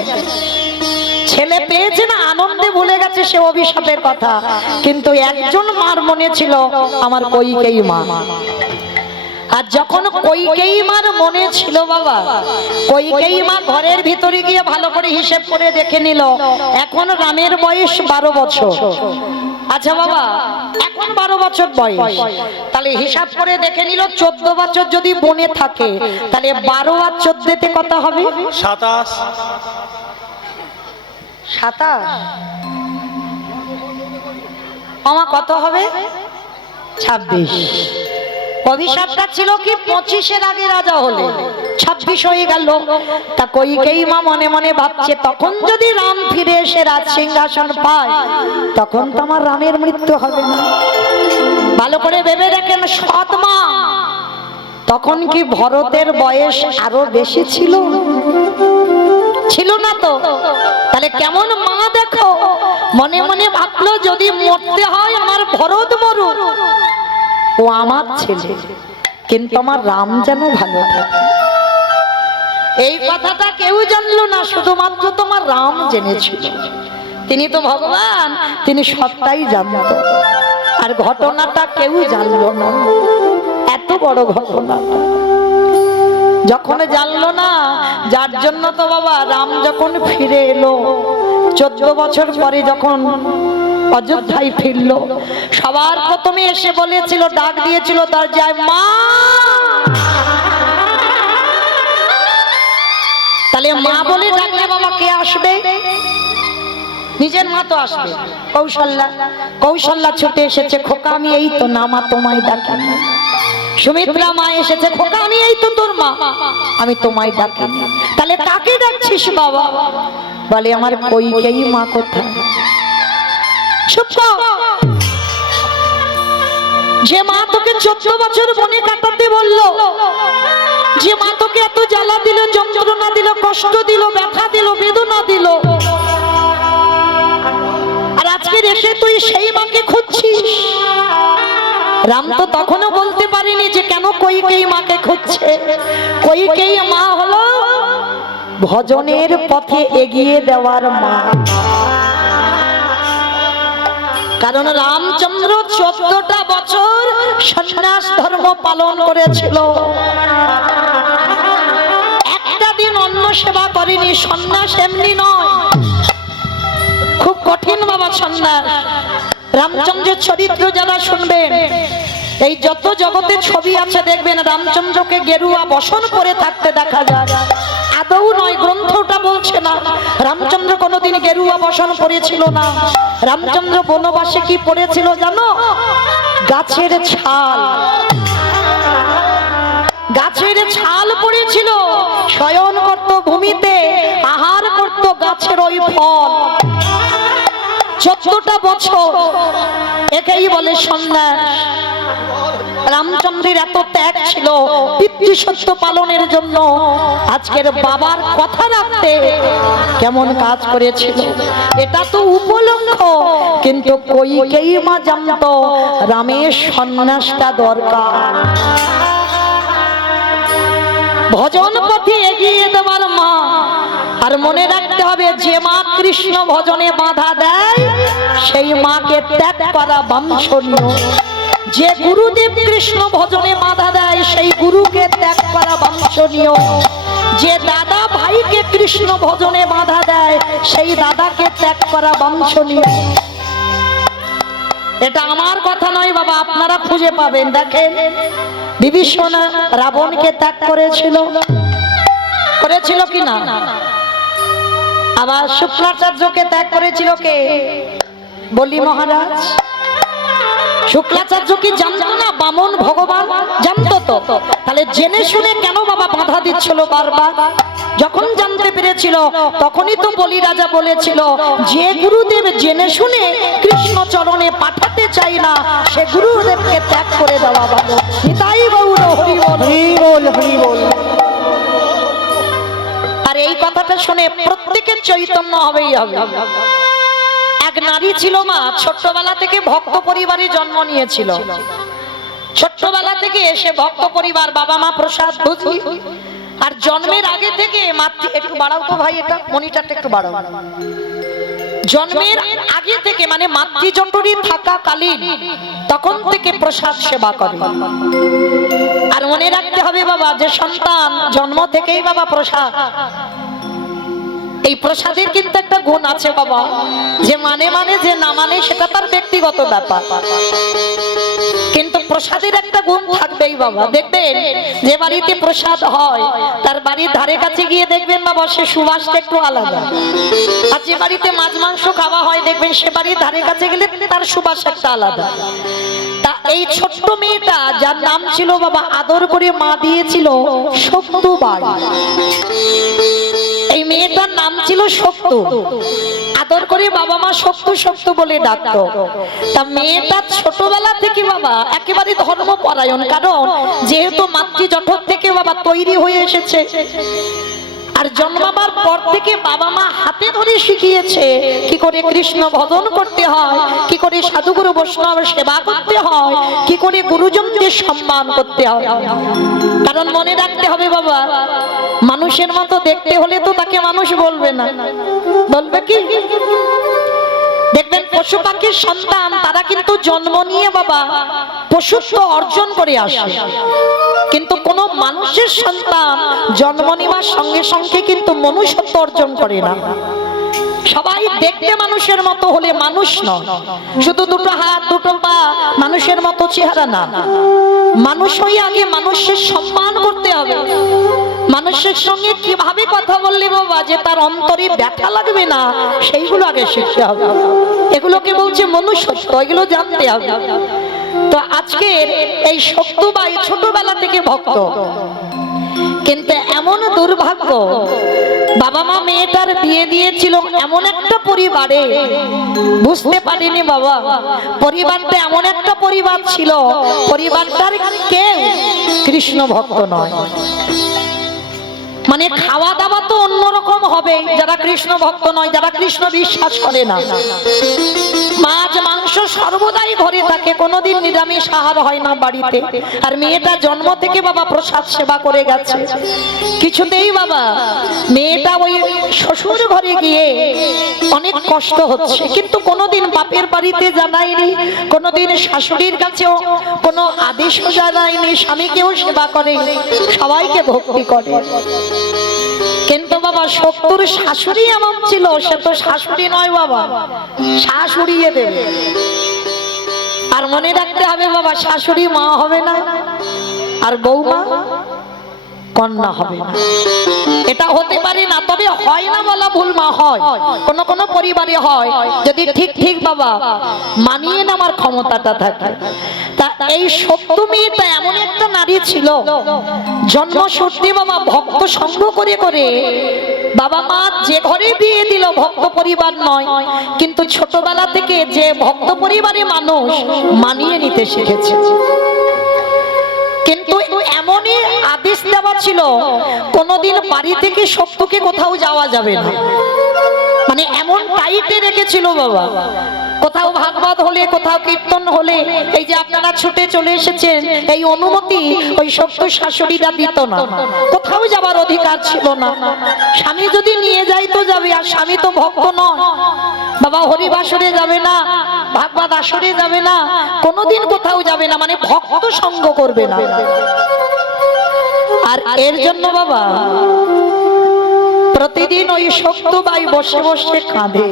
ছেলে পেয়েছে না, আনন্দে ভুলে গেছে সে অভিশাপের কথা। কিন্তু একজন মার মনে ছিল, আমার কইকেয়ী মা। আর যখন কইকেয়ী মার মনে ছিল বাবা, কইকেয়ী মা ঘরের ভিতরে গিয়ে ভালো করে হিসেব করে দেখে নিল এখন রামের বয়স 12 বছর। আচ্ছা বাবা, এখন 12 বছর বয়স, তাহলে হিসাব করে দেখে নিল 14 বছর যদি বনে থাকে তাহলে 12 আর 14তে কত হবে? 27। 27। মামা কত হবে? 26। অভিশাপটা ছিল কি 25-এর আগে রাজা হলে 26 হয়ে গেল। তা কইকেয়ী মা মনে মনে ভাবছে তখন যদি রাম ফিরে এসে রাজ সিংহাসন পায় তখন তো আমার রামের মৃত্যু হবে না। ভালো করে ভেবে দেখেন সৎ মা, তখন কি ভরতের বয়স আরো বেশি ছিল? ছিল না তো। তাহলে কেমন মা দেখো, মনে মনে ভাবলো যদি মরতে হয় আমার ভরত মরুক, ও আমার ছেলে, কিন্তু আমার রাম যেন ভালো থাকে। এই কথাটা কেউ জানলো না, শুধুমাত্র তোমার রাম জেনেছিল। তিনি তো ভগবান, তিনি সবটাই জানতো। আর ঘটনাটা কেউ জানলো না, এত বড় ঘটনাটা যখন জানলো না, যার জন্য তো বাবা রাম যখন ফিরে এলো 14 বছর পরে যখন অযোধ্যায় ফিরলো, সবার প্রথমে এসে বলেছিল, ডাক দিয়েছিল দরজায়, মা। তাহলে মা বলে ডাকলে বাবা কে আসবে? নিজের মা তো আসবে। কৌশল্যা, কৌশল্যা ছুটে এসেছে, খোকা আমি এই তো না মা, তোমায় ডাকি। সুমিত্রা মা এসেছে, খোকা আমি এই তো তোর মা, আমি তোমায় ডাকি। তাহলে কাকে ডাকছিস বাবা? বলে আমার কইকেয়ী মা কোথায়? যে মা তোকে 14 বছর বনে কাটাতে বললো, যে মা তোকে এত জ্বালা দিল, যন্ত্রণা দিল, কষ্ট দিল, ব্যথা দিল, বেদনা দিল, আর আজকে এসে তুই সেই মাকে খুঁজছিস। রাম তো তখনও বলতে পারিনি যে কেন কইকেয়ী মাকে খুঁজছে। কইকেয়ী মা হলো ভজনের পথে এগিয়ে দেওয়ার মা। কারণ রামচন্দ্র 14টা বছর সন্ন্যাস ধর্ম পালন করেছিল, একটা দিন অন্ন সেবা করেনি। সন্ন্যাস এমনি নয়, খুব কঠিন বাবা সন্ন্যাস। রামচন্দ্রের চরিত্র যারা শুনবেন, এই যত জগতে ছবি আছে দেখবেন রামচন্দ্রকে গেরুয়া বসন পরে থাকতে দেখা যায়। আদৌ নয়, গ্রন্থটা বলছে না রামচন্দ্র কোনোদিন গেরুয়া বসন পরেছিল না। রামচন্দ্র বনবাসে কি পড়েছিল জানো? গাছের ছাল, গাছের ছাল পড়েছিল। শয়ন করত ভূমিতে, আহার করত গাছের ওই ফল। 14টা বছর, একেই বলে সন্ন্যাস। রামচন্দ্রের এত ত্যাগ ছিল পিতৃসত্য পালনের জন্য। আজকের বাবার কথা রাখতে কেমন কাজ করেছিল, এটা তো উপলক্ষ। কিন্তু কইকেয়ী মা জানতো রামের সন্ন্যাসটা দরকার। ভজন পথে এগিয়ে দেওয়ার মা। আর মনে রাখতে হবে, যে মা কৃষ্ণ ভজনে বাধা দেয় সেই মাকে ত্যাগ করা বাঞ্ছনীয়। যে গুরুদেব কৃষ্ণ ভজনে বাধা দেয় সেই গুরুকে ত্যাগ করা বাঞ্ছনীয়। যে দাদা ভাইকে কৃষ্ণ ভজনে বাধা দেয় সেই দাদাকে ত্যাগ করা বাঞ্ছনীয়। এটা আমার কথা নয় বাবা, আপনারা খুঁজে পাবেন। দেখেন বিভীষণ রাবণকে ত্যাগ করেছিল, করেছিল কি না? আবার শুক্রাচার্যকে ত্যাগ করেছিল কে? বলি মহারাজ। শুক্রাচার্য কি জানতো না বামন ভগবান? জানতো তো। তাহলে জেনে শুনে কেন বাবা বাধা দিচ্ছিল বারবার? যখন জানতে পেরেছিল তখনই তো বলি রাজা বলেছিল, যে গুরুদেব জেনে শুনে কৃষ্ণ চরণে পাঠাতে চাই না সে গুরুদেবকে ত্যাগ করে দেওয়া ভালো। নিতাই গৌর হরি বল, হরি বল, হরি বল। আর এই কথাটা শুনে প্রত্যেকের চৈতন্য হবেই হবে। এক নারী ছিল মা, ছোট্টবেলা থেকে ভক্ত পরিবারে জন্ম নিয়েছিল। ছোট্টবেলা থেকে এসে ভক্ত পরিবার, বাবা মা প্রসাদ ভুজি। আর জন্মের আগে থেকে মাতৃ, একটু বাড়াও তো ভাই, এটা মনিটরটা একটু বাড়াও। জন্মের আগে থেকে মানে মাতৃজঠরে থাকাকালীন তখন থেকে প্রসাদ সেবা করে। আর মনে রাখতে হবে বাবা যে সন্তান জন্ম থেকেই বাবা প্রসাদ, এই প্রসাদের কিন্তু একটা গুণ আছে বাবা, যে মানে যে না মানে সেটা তার ব্যক্তিগত ব্যাপার, কিন্তু প্রসাদের একটা গুণ থাকবেই বাবা। দেখবেন যে বাড়িতে প্রসাদ হয় তার বাড়ির ধারে কাছে গিয়ে দেখবেন বাবা সে সুবাসটা একটু আলাদা, আর যে বাড়িতে মাছ মাংস খাওয়া হয় দেখবেন সে বাড়ির ধারে কাছে গেলে তার সুবাস একটা আলাদা। তা এই ছোট্ট মেয়েটা যার নাম ছিল বাবা আদর করে মা দিয়েছিল শক্তুবাই, এই মেয়েটার নাম ছিল শক্তু, আদর করে বাবা মা শক্তু শক্তু বলে ডাকতো। তা মেয়েটা ছোটবেলা থেকে বাবা একেবারে ধর্মপরায়ণ, কারণ যেহেতু মাতৃজঠর থেকে বাবা তৈরি হয়ে এসেছে, আর জন্মাবার পর থেকে বাবা মা হাতে ধরে শিখিয়েছে কি করে কৃষ্ণ ভজন করতে হয়, কি করে সাধুগুরু বৈষ্ণব সেবা করতে হয়, কি করে গুরুজনদের সম্মান করতে হয়। কারণ মনে রাখতে হবে বাবা, মানুষের মতো দেখতে হলে তো তাকে মানুষ বলবে না, বলবে কি? দেখবেন পশু পাখির সন্তান তারা কিন্তু জন্ম নিয়ে বাবা পশুত্ব অর্জন করে আসে, কিন্তু কোন মানুষের সন্তান জন্ম নেওয়ার সঙ্গে সঙ্গে কিন্তু মনুষ্যত্ব অর্জন করে না। সবাই দেখতে মানুষের মতো হলে মানুষ নয়, শুধু দুটো হাত দুটো পা মানুষের মতো চেহারা না, মানুষ হয়ে আগে মানুষের সম্মান করতে হবে, মানুষের সঙ্গে কিভাবে কথা বললে বাবা যে তার অন্তরে ব্যথা লাগবে না সেইগুলো আগে শিখতে হবে। এগুলোকে বলছে মনুষ্যত্ব, এগুলো জানতে হবে। তো আজকের এই শক্তুবাই ছোটবেলা থেকে ভক্ত, কিন্তু এমন দুর্ভাগ্য বাবা মা মেয়েটার বিয়ে দিয়েছিল এমন একটা পরিবারে, বুঝতে পারিনি বাবা পরিবারটা এমন একটা পরিবার ছিল, পরিবারটার কেউ কৃষ্ণ ভক্ত নয়। মানে খাওয়া দাওয়া তো অন্যরকম হবে যারা কৃষ্ণ ভক্ত নয়, যারা কৃষ্ণ বিশ্বাস করে না। মাছ মাংস সর্বদাই ঘরে থাকে, কোনোদিন নিরামিষ আহার হয় না বাড়িতে। আর মেয়েটা জন্ম থেকে বাবা প্রসাদ সেবা করে গেছে, কিছুতেই বাবা মেয়েটা ওই শ্বশুর ঘরে গিয়ে অনেক কষ্ট হচ্ছে, কিন্তু কোনোদিন বাপের বাড়িতে জানায়নি, কোনোদিন শাশুড়ির কাছেও কোনো আদেশও জানায়নি, স্বামীকেও সেবা করে, সবাইকে ভক্তি করে। কিন্তু বাবা শক্তুর শাশুড়ি এমন ছিল, সে তো শাশুড়ি নয় বাবা, শাশুড়িয়ে দেবে। আর মনে রাখতে হবে বাবা শাশুড়ি মা হবে না, আর বৌমা কন্যা হবে না, এটা হতে পারে না। তবে হয় না বলা ভুল, মা হয়, কোন কোন পরিবারে হয়, যদি ঠিক ঠিক বাবা মানিয়ে নেওয়ার ক্ষমতাটা থাকে। তা এই শক্তু মেয়েটা এমন একটা নারী ছিল, জন্মসূত্রে বাবা ভক্ত সঙ্গ করে করে বাবা মা যে ঘরে বিয়ে দিল ভক্ত পরিবার নয়, কিন্তু ছোটবেলা থেকে যে ভক্ত পরিবারে মানুষ মানিয়ে নিতে শিখেছে। কিন্তু এমনই আদেশ দেওয়া ছিল কোনদিন বাড়ি থেকে শক্তুকে কোথাও যাওয়া যাবে না, মানে এমন টাইটে রেখেছিল বাবা। কোথাও ভাগবত হলে, কোথাও কীর্তন হলে, এই যে আপনারা ছুটে চলে এসেছেন, এই অনুমতি ওই শক্ত শাশুড়িরা দিত না, কোথাও যাবার অধিকার ছিল না। স্বামী যদি নিয়ে যায় তো যাবে, আর স্বামী তো ভক্ত নয় বাবা, হরিবাসরে যাবে না, ভাগবত আসরে যাবে না, কোনোদিন কোথাও যাবে না, মানে ভক্ত সঙ্গ করবে না। আর এর জন্য বাবা প্রতিদিন ওই শক্তবাই বসে বসে কাঁদে,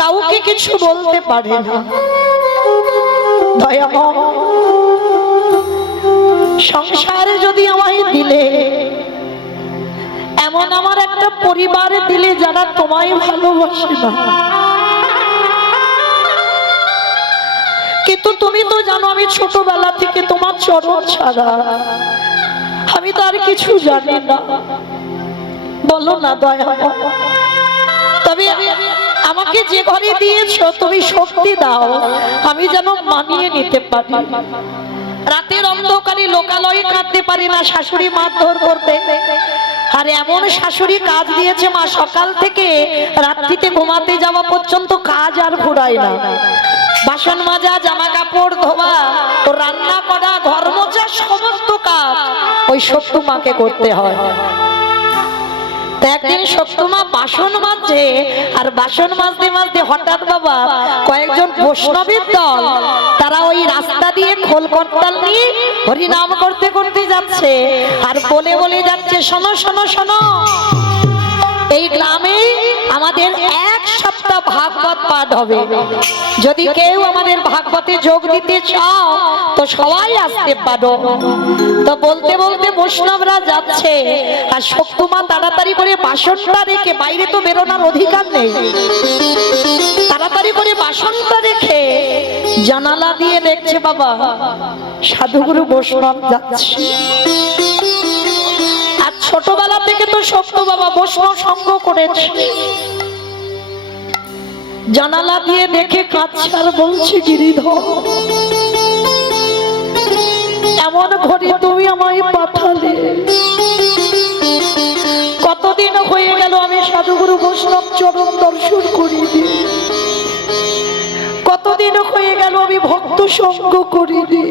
কাউকে কিছু বলতে পারে না। দয়াময় সংসারে যদি আমায় দিলে, এমন আমার একটা পরিবারে দিলে যারা তোমায় ভালোবাসে না, কিন্তু তুমি তো জানো আমি ছোটবেলা থেকে তোমার চরণ ছাড়া আমি তো আর কিছু জানি না, বলো না দয়াময়। তবে আমাকে যে ঘরে দিয়েছো তুমি শক্তি দাও, আমি যেন মানিয়ে নিতে পারি। রাতের অন্ধকারে লোকালয়ে কাঁদতে পারি না, শাশুড়ি মারধর করবে। আর এমন শাশুড়ি কাজ দিয়েছে মা, সকাল থেকে রাত্রিতে ঘুমাতে যাওয়া পর্যন্ত কাজ আর ফুরায় না। বাসন মাজা, জামা কাপড় ধোয়া, রান্না করা, ঘর মোছা, সমস্ত কাজ ওই শক্তু মাকে করতে হয়। তো একদিন শক্তিমা বাসন মাজছে, আর বাসন মাজতে মাজতে হঠাৎ বাবা কয়েকজন বৈষ্ণবের দল তারা ওই রাস্তা দিয়ে খোল করতাল নিয়ে হরিনাম করতে করতে যাচ্ছে, আর বলে বলে যাচ্ছে, শোনো শোনো শোনো, এই গ্রামে আমাদের এক সপ্তাহ ভাগবত পাঠ হবে, যদি কেউ আমাদের ভাগবতে যোগ দিতে চাও তো সবাই আসতে পারো। তো বলতে বলতে বৈষ্ণবরা যাচ্ছে, আর শক্তিমা তাড়াতাড়ি করে বাসনটা রেখে, বাইরে তো বেরোনোর অধিকার নেই, তাড়াতাড়ি করে বাসনটা রেখে জানালা দিয়ে দেখছে বাবা সাধুগুরু বৈষ্ণব যাচ্ছে। আর ছোটবেলা থেকে তো শক্ত বাবা বৈষ্ণব সঙ্গ করেছে, জানালা দিয়ে দেখে কাঁদছে আর বলছে, গিরিধর এমন ঘরে তুমি আমায় পাঠালে, কতদিন হয়ে গেল আমি সাধুগুরু বৈষ্ণব চরণ দর্শন করিনি, কতদিন হয়ে গেল আমি ভক্ত সঙ্গ করিনি,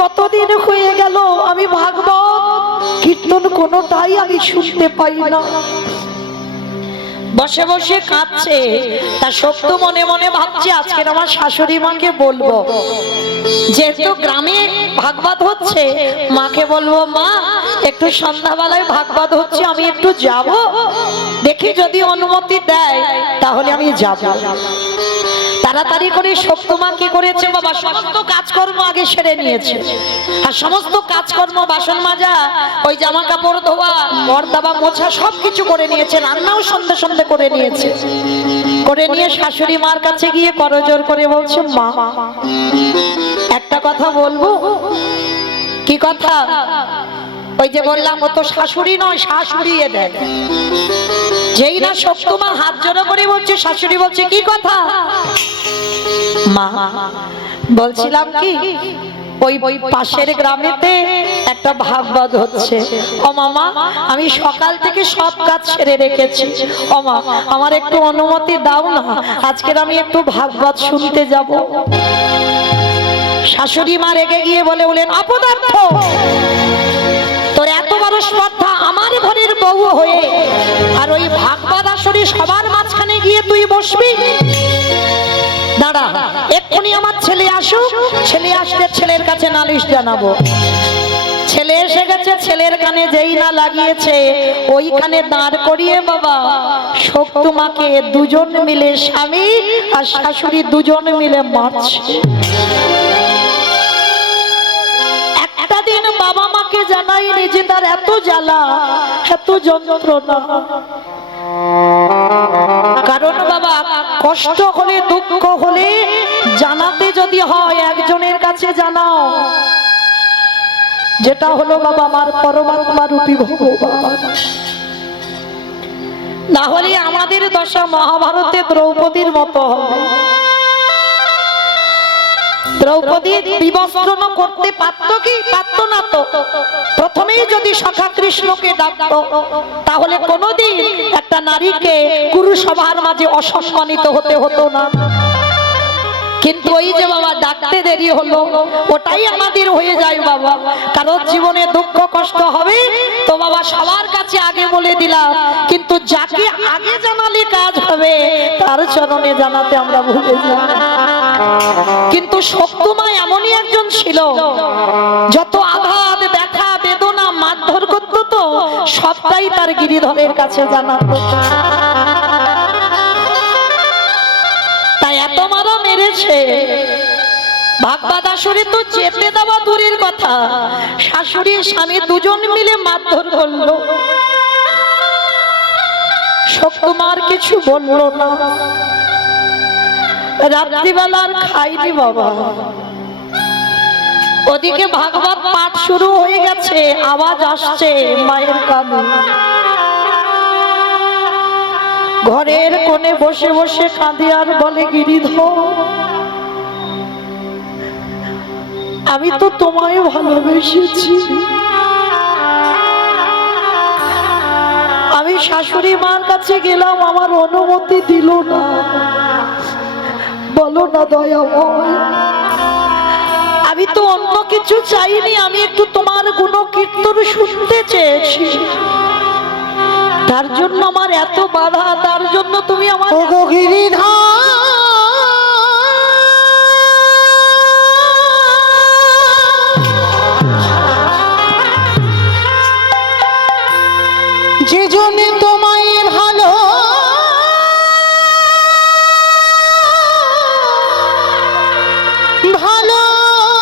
কতদিন হয়ে গেল আমি ভাগবত কীর্তন কোনোটাই আমি শুনতে পাই না। বসে বসে কাঁদছে, তা সত্য মনে মনে ভাবছে আজকের আমার শাশুড়ি মাকে বলবো, যেহেতু গ্রামে ভাগবত হচ্ছে, মাকে বলবো, মা একটু সন্ধ্যাবেলায় ভাগবত হচ্ছে, আমি একটু যাব, দেখি যদি অনুমতি দেয় তাহলে আমি যাব। তাড়াতাড়ি করে শক্তিমা কি করেছে বাবা, সমস্ত কাজকর্ম আগে সেরে নিয়েছে, আর সমস্ত কাজকর্ম বাসন মাজা, ওই জামা কাপড় ধোয়া, ঘর দাবা মোছা সবকিছু করে নিয়েছে, রান্নাও সন্ধে সন্ধে করে নিয়েছে। করে নিয়ে শাশুড়ি মার কাছে গিয়ে করজোর করে বলছে, মা একটা কথা বলবো। কি কথা? ওই যে বললাম ও তো শাশুড়ি নয়, শাশুড়িয়ে দেয়। যেই না শক্তিমা হাত জোড়ো করে বলছে, শাশুড়ি বলছে, কি কথা? মা বলছিলাম কি, ওই পাশের গ্রামেতে একটা ভাগবত হচ্ছে, ও মামা আমি সকাল থেকে সব কাজ সেরে রেখেছি, ও মা আমার একটু অনুমতি দাও না, আজকের আমি একটু ভাগবত শুনতে যাব। শাশুড়ি মা রেগে গিয়ে বলে বলেন, অপদার্থ, তোর এত বড় স্পর্ধা আমার ঘরের বউ হয়ে, আর ওই ভাগবত আসরে সবার মাঝখানে গিয়ে তুই বসবি? দাঁড়া, এক্ষুনি আমার ছেলে আসুক, ছেলে আসলে ছেলের কাছে নালিশ জানাবো। ছেলে এসে গেছে, ছেলের কানে যেই না লাগিয়েছে, ওইখানে দাঁড় করিয়ে বাবা শক্তিমাকে দুজন মিলে, স্বামী আর শাশুড়ি দুজন মিলে মারছে। একটা দিন বাবা মাকে জানাইনি যে তার এত জ্বালা, এত যন্ত্রণা। কারণ বাবা কষ্ট হলে, দুঃখ হলে জানাতে যদি হয় একজনের কাছে জানাও, যেটা হলো বাবা আমার পরমাত্মা রূপী ভগবান। না হলে আমাদের দশা মহাভারতে দ্রৌপদীর মতো হবে। দ্রৌপদী বিবস্ত্রণ করতে পারতো কি? পারতো না। তো প্রথমেই যদি সখা কৃষ্ণকে ডাকতো, তাহলে কোনোদিন একটা নারীকে কুরুসভার মাঝে অসম্মানিত হতে হতো না। কিন্তু ওই যে বাবা ডাকতে দেরি হলো, ওটাই আমাদের হয়ে যায় বাবা। কারণ জীবনে দুঃখ কষ্ট হবে তো বাবা সবার কাছে আগে বলে দিলাম, কিন্তু যাকে আগে জানালে কাজ হবে তার চরণে জানাতে আমরা ভুলে যাই। কিন্তু শক্তিমা এমনই একজন ছিল, যত আঘাত ব্যথা বেদনা মারধর করতো তো সবটাই তার গিরিধরের কাছে জানাতো। তাই এত মারা মেরেছে, ভাগবত আসরে তো যেতে দেওয়া দূরের কথা, শাশুড়ি স্বামী দুজন মিলে মারধর করলো। শক্তিমার কিছু বললো না, রাত্রিবেলা আর খাইনি বাবা। ওদিকে ভাগবত পাঠ শুরু হয়ে গেছে, আওয়াজ আসছে মায়ের কানে। ঘরের কোণে বসে বসে কাঁদে আর বলে, গিরিধর আমি তো তোমায় ভালোবেসেছি, আমি শাশুড়ি মার কাছে গেলাম, আমার অনুমতি দিল না। বলো না দয়াময়, আমি তো অন্য কিছু চাইনি, আমি একটু তোমার গুণ কীর্তন শুনতে চেয়েছি। তার জন্য আমার এত বাধা, তার জন্য তুমি আমার ওগো গিরিধর যে জন্যে তোমায় ভালো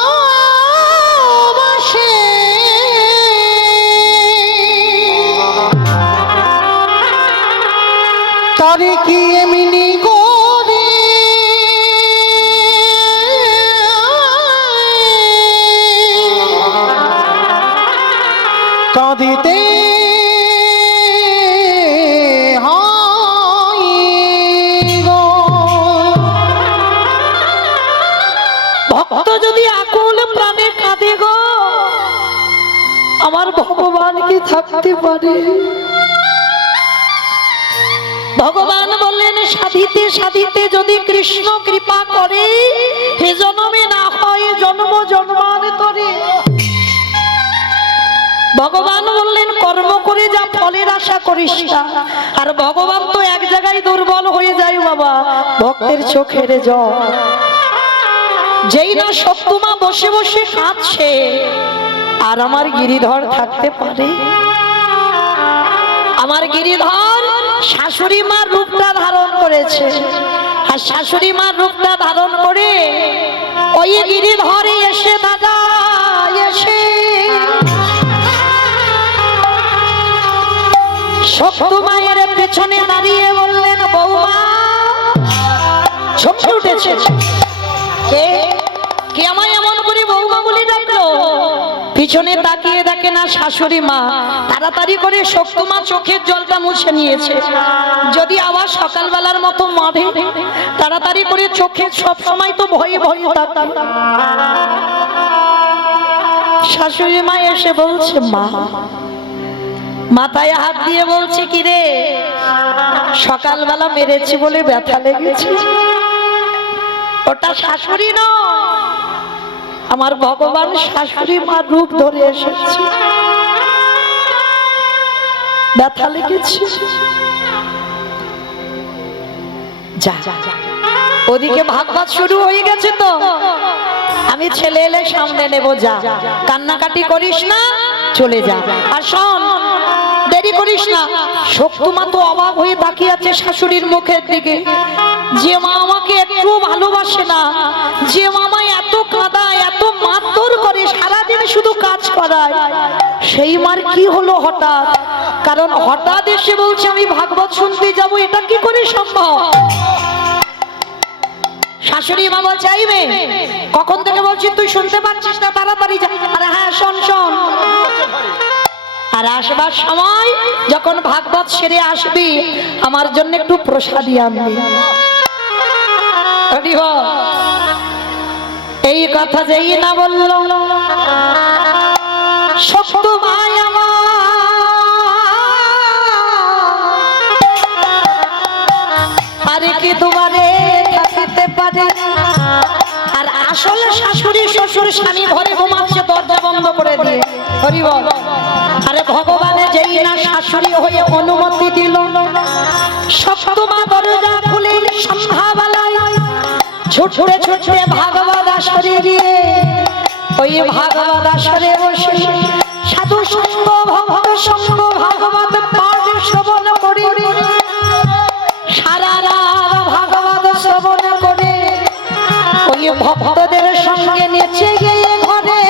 ভালোবাসে, তারে কি এমনি করে কাঁদিতে হয় গো। ভক্ত যদি আকুল প্রাণে কাঁদে গো, আমার ভগবান কি থাকতে পারে? ভগবান বললেন সাধিতে সাধিতে যদি কৃষ্ণ কৃপা করে, হে জন্মে না হয় জন্ম জন্মান্তরে। ভগবান বললেন কর্ম করে যা ফলের আশা করিস না। আর ভগবান তো এক জায়গায় দুর্বল হয়ে যায় বাবা, ভক্তের চোখের জল। যেই না সত্যমা বসে বসে কাঁদছে, আর আমার গিরিধর থাকতে পারে? আমার গিরিধর শাশুড়ি মার রূপটা ধারণ করেছে, আর শাশুড়ি মার রূপটা ধারণ করে ওই গিরিধরে এসে দাদা এসে শক্ত মায়ের পেছনে দাঁড়িয়ে বললেন বৌমা। ঝমঝে উঠেছে, কে কে আমায় এমন করে বৌমা বলে ডাকলো? পিছনে তাকিয়ে দেখে না শাশুড়ি মা। তাড়াতাড়ি করে শক্তমা চোখের জলটা মুছে নিয়েছে। যদি আবার সকালবেলার মতো মাঠে, তাড়াতাড়ি করে চোখে সব সময় তো ভয়ে ভয়ে থাকে। শাশুড়ি মা এসে বলছে মা, মাথায় হাত দিয়ে বলছে কি রে, সকালবেলা মেরেছি বলে ব্যথা লেগেছে? ওটা শাশুড়ি নয়, আমার ভগবান শাশুড়ি মার রূপ ধরে এসেছে। ব্যথা লেগেছে, যা ওদিকে ভাগবত শুরু হয়ে গেছে তো, আমি ছেলে এলে সামনে নেব, যা কান্নাকাটি করিস না, চলে যা। আর শোন, দেরি করিস না। শক্তমা তো অবাক হয়ে তাকিয়ে আছে শাশুড়ির মুখের দিকে। যে মা আমাকে একটু ভালোবাসে না, যে মামা এত কাঁদায়, এত মারধর করে, সারাদিন শুধু কাজ করায়, সেই মার কি হলো হঠাৎ? কারণ হঠাৎ এসে বলছে আমি ভাগবত শুনতে যাব, এটা কি করে সম্ভব? শাশুড়ি মা বলছে এই মেয়ে, কখন থেকে বলছি তুই শুনতে পাচ্ছিস না, তাড়াতাড়ি যা। আরে হ্যাঁ শোন শোন, আর আসবার সময় যখন ভাগবত সেরে আসবি, আমার জন্য একটু প্রসাদী আনবি। এই কথা যেই না বলল, শক্ত ভাই আমার আরে কি দুবারে থাকতে পারে? আর আসলে শাশুড়ি শ্বশুর স্বামী ঘরে ঘুমাচ্ছে, দরজা বন্ধ করে দিয়ে। হরি বল। আরে ভগবানে যেই না শাশুড়ি হয়ে অনুমতি দিল, সপ্তমা দরজা খুলে সন্ধ্যাবেলায় ছুটে ছুটে ভাগবত আসরে গিয়ে ওই ভাগবত আসরে বসে সাধু সঙ্গ ভক্ত সঙ্গ ভাগবত পাঠ শ্রবণ করে সারা রাত ভাগবত শ্রবণ করে ওই ভক্তদের সঙ্গে নেচে গিয়ে ঘরে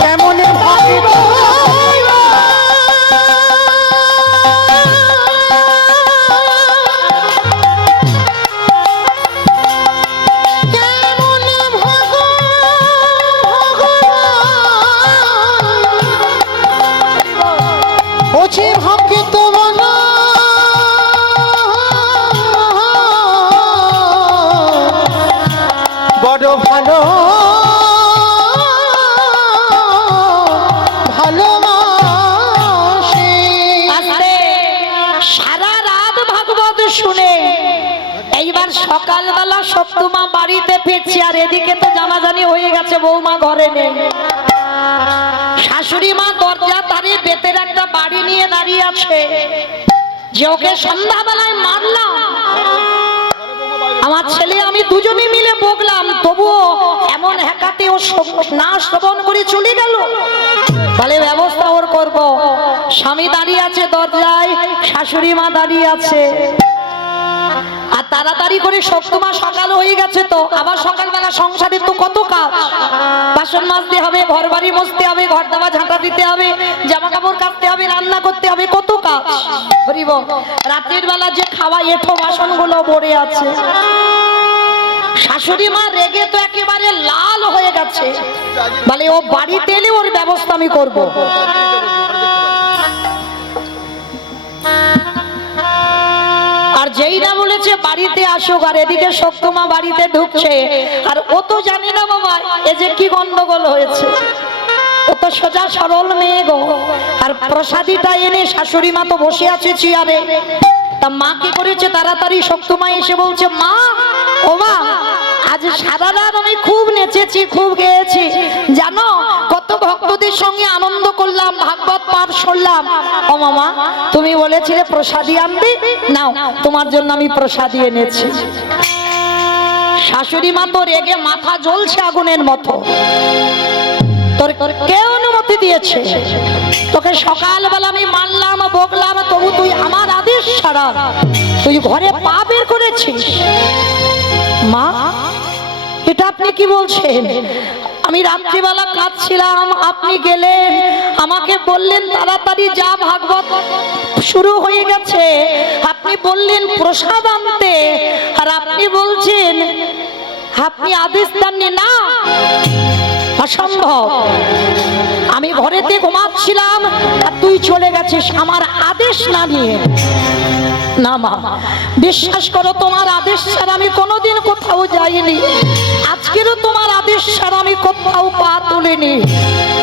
কেমন ভাবিব ভালো ভালোবাসে। সারা রাত ভাগবত শুনে এইবার সকালবেলা সত্যমা বাড়িতে ফিরছে, আর এদিকে তো জানাজানি হয়ে গেছে বৌমা ঘরে নেই। শাশুড়ি মা দরজা তারিয়ে বেতের একটা বাড়ি নিয়ে দাঁড়িয়ে আছে, যে ওকে সন্ধ্যাবেলায় মারলাম, আমার ছেলে আমি দুজনে মিলে বকলাম, তবুও এমন হ্যাকাতে ও না শ্রবণ করে চলে গেল। বলে ব্যবস্থা ওর করব। স্বামী দাঁড়িয়ে আছে দরজায়, শাশুড়ি মা দাঁড়িয়ে আছে, আর তাড়াতাড়ি করে সপ্তমা সকাল হয়ে গেছে, তো আবার সকালবেলা সংসারের তো কত কাজ, বাসন মাজতে হবে, ঘর বাড়ি মুছতে হবে, ঘর দাবা ঝাঁটা দিতে হবে, জামা কাপড় কাচতে হবে, রান্না করতে হবে, কত কাজ। হরিব রাতের বেলা যে খাওয়া এঁঠো বাসনগুলো পড়ে আছে। শাশুড়ি মা রেগে তো একেবারে লাল হয়ে গেছে, বলে ও বাড়িতে এলে ওর ব্যবস্থা আমি করব। আর যেই না বলেছে বাড়িতে আসুক, আর এদিকে সত্যমা বাড়িতে ঢুকছে, আর ও তো জানি না বাবা এ যে কি গন্ডগোল হয়েছে। ও তো সোজা সরল মেয়ে গো। আর প্রসাদীটা এনে শাশুড়ি মা তো বসে আছে চেয়ারে, তা মা কি করেছে, তাড়াতাড়ি সত্যমা এসে বলছে, মা ও মা, আজ সারা রাত আমি খুব নেচেছি, খুব গেয়েছি, জানো কত ভক্তদের সঙ্গে আনন্দ করলাম, ভাগবত পাঠ শুনলাম। ও মামা, তুমি বলেছিলে প্রসাদী আনবে, নাও তোমার জন্য আমি প্রসাদী এনেছি। শাশুড়ি মা তো রেগে মাথা জ্বলছে আগুনের মতো। তোর কে অনুমতি দিয়েছে? তোকে সকালবেলা আমি মানলাম, বকলাম, তবু তুই আমার আদেশ ছাড়া তুই ঘরে পা বের করেছিস। মা, এটা আপনি কি বলছেন? আমি রাত্রিবেলা কাঁদছিলাম, আপনি গেলেন, আমাকে বললেন তাড়াতাড়ি যা, ভাগবত শুরু হয়ে গেছে, আপনি বললেন প্রসাদ আনতে, আর আপনি বলছেন আপনি আদেশ দেননি। না, অসম্ভব। আমি ঘরেতে ঘুমাচ্ছিলাম আর তুই চলে গেছিস আমার আদেশ না নিয়ে। না মা, বিশ্বাস করো, তোমার আদেশ ছাড়া আমি কোনোদিন কোথাও যাইনি, আজকেরও তোমার আদেশ ছাড়া আমি কোথাও পা তুলিনি।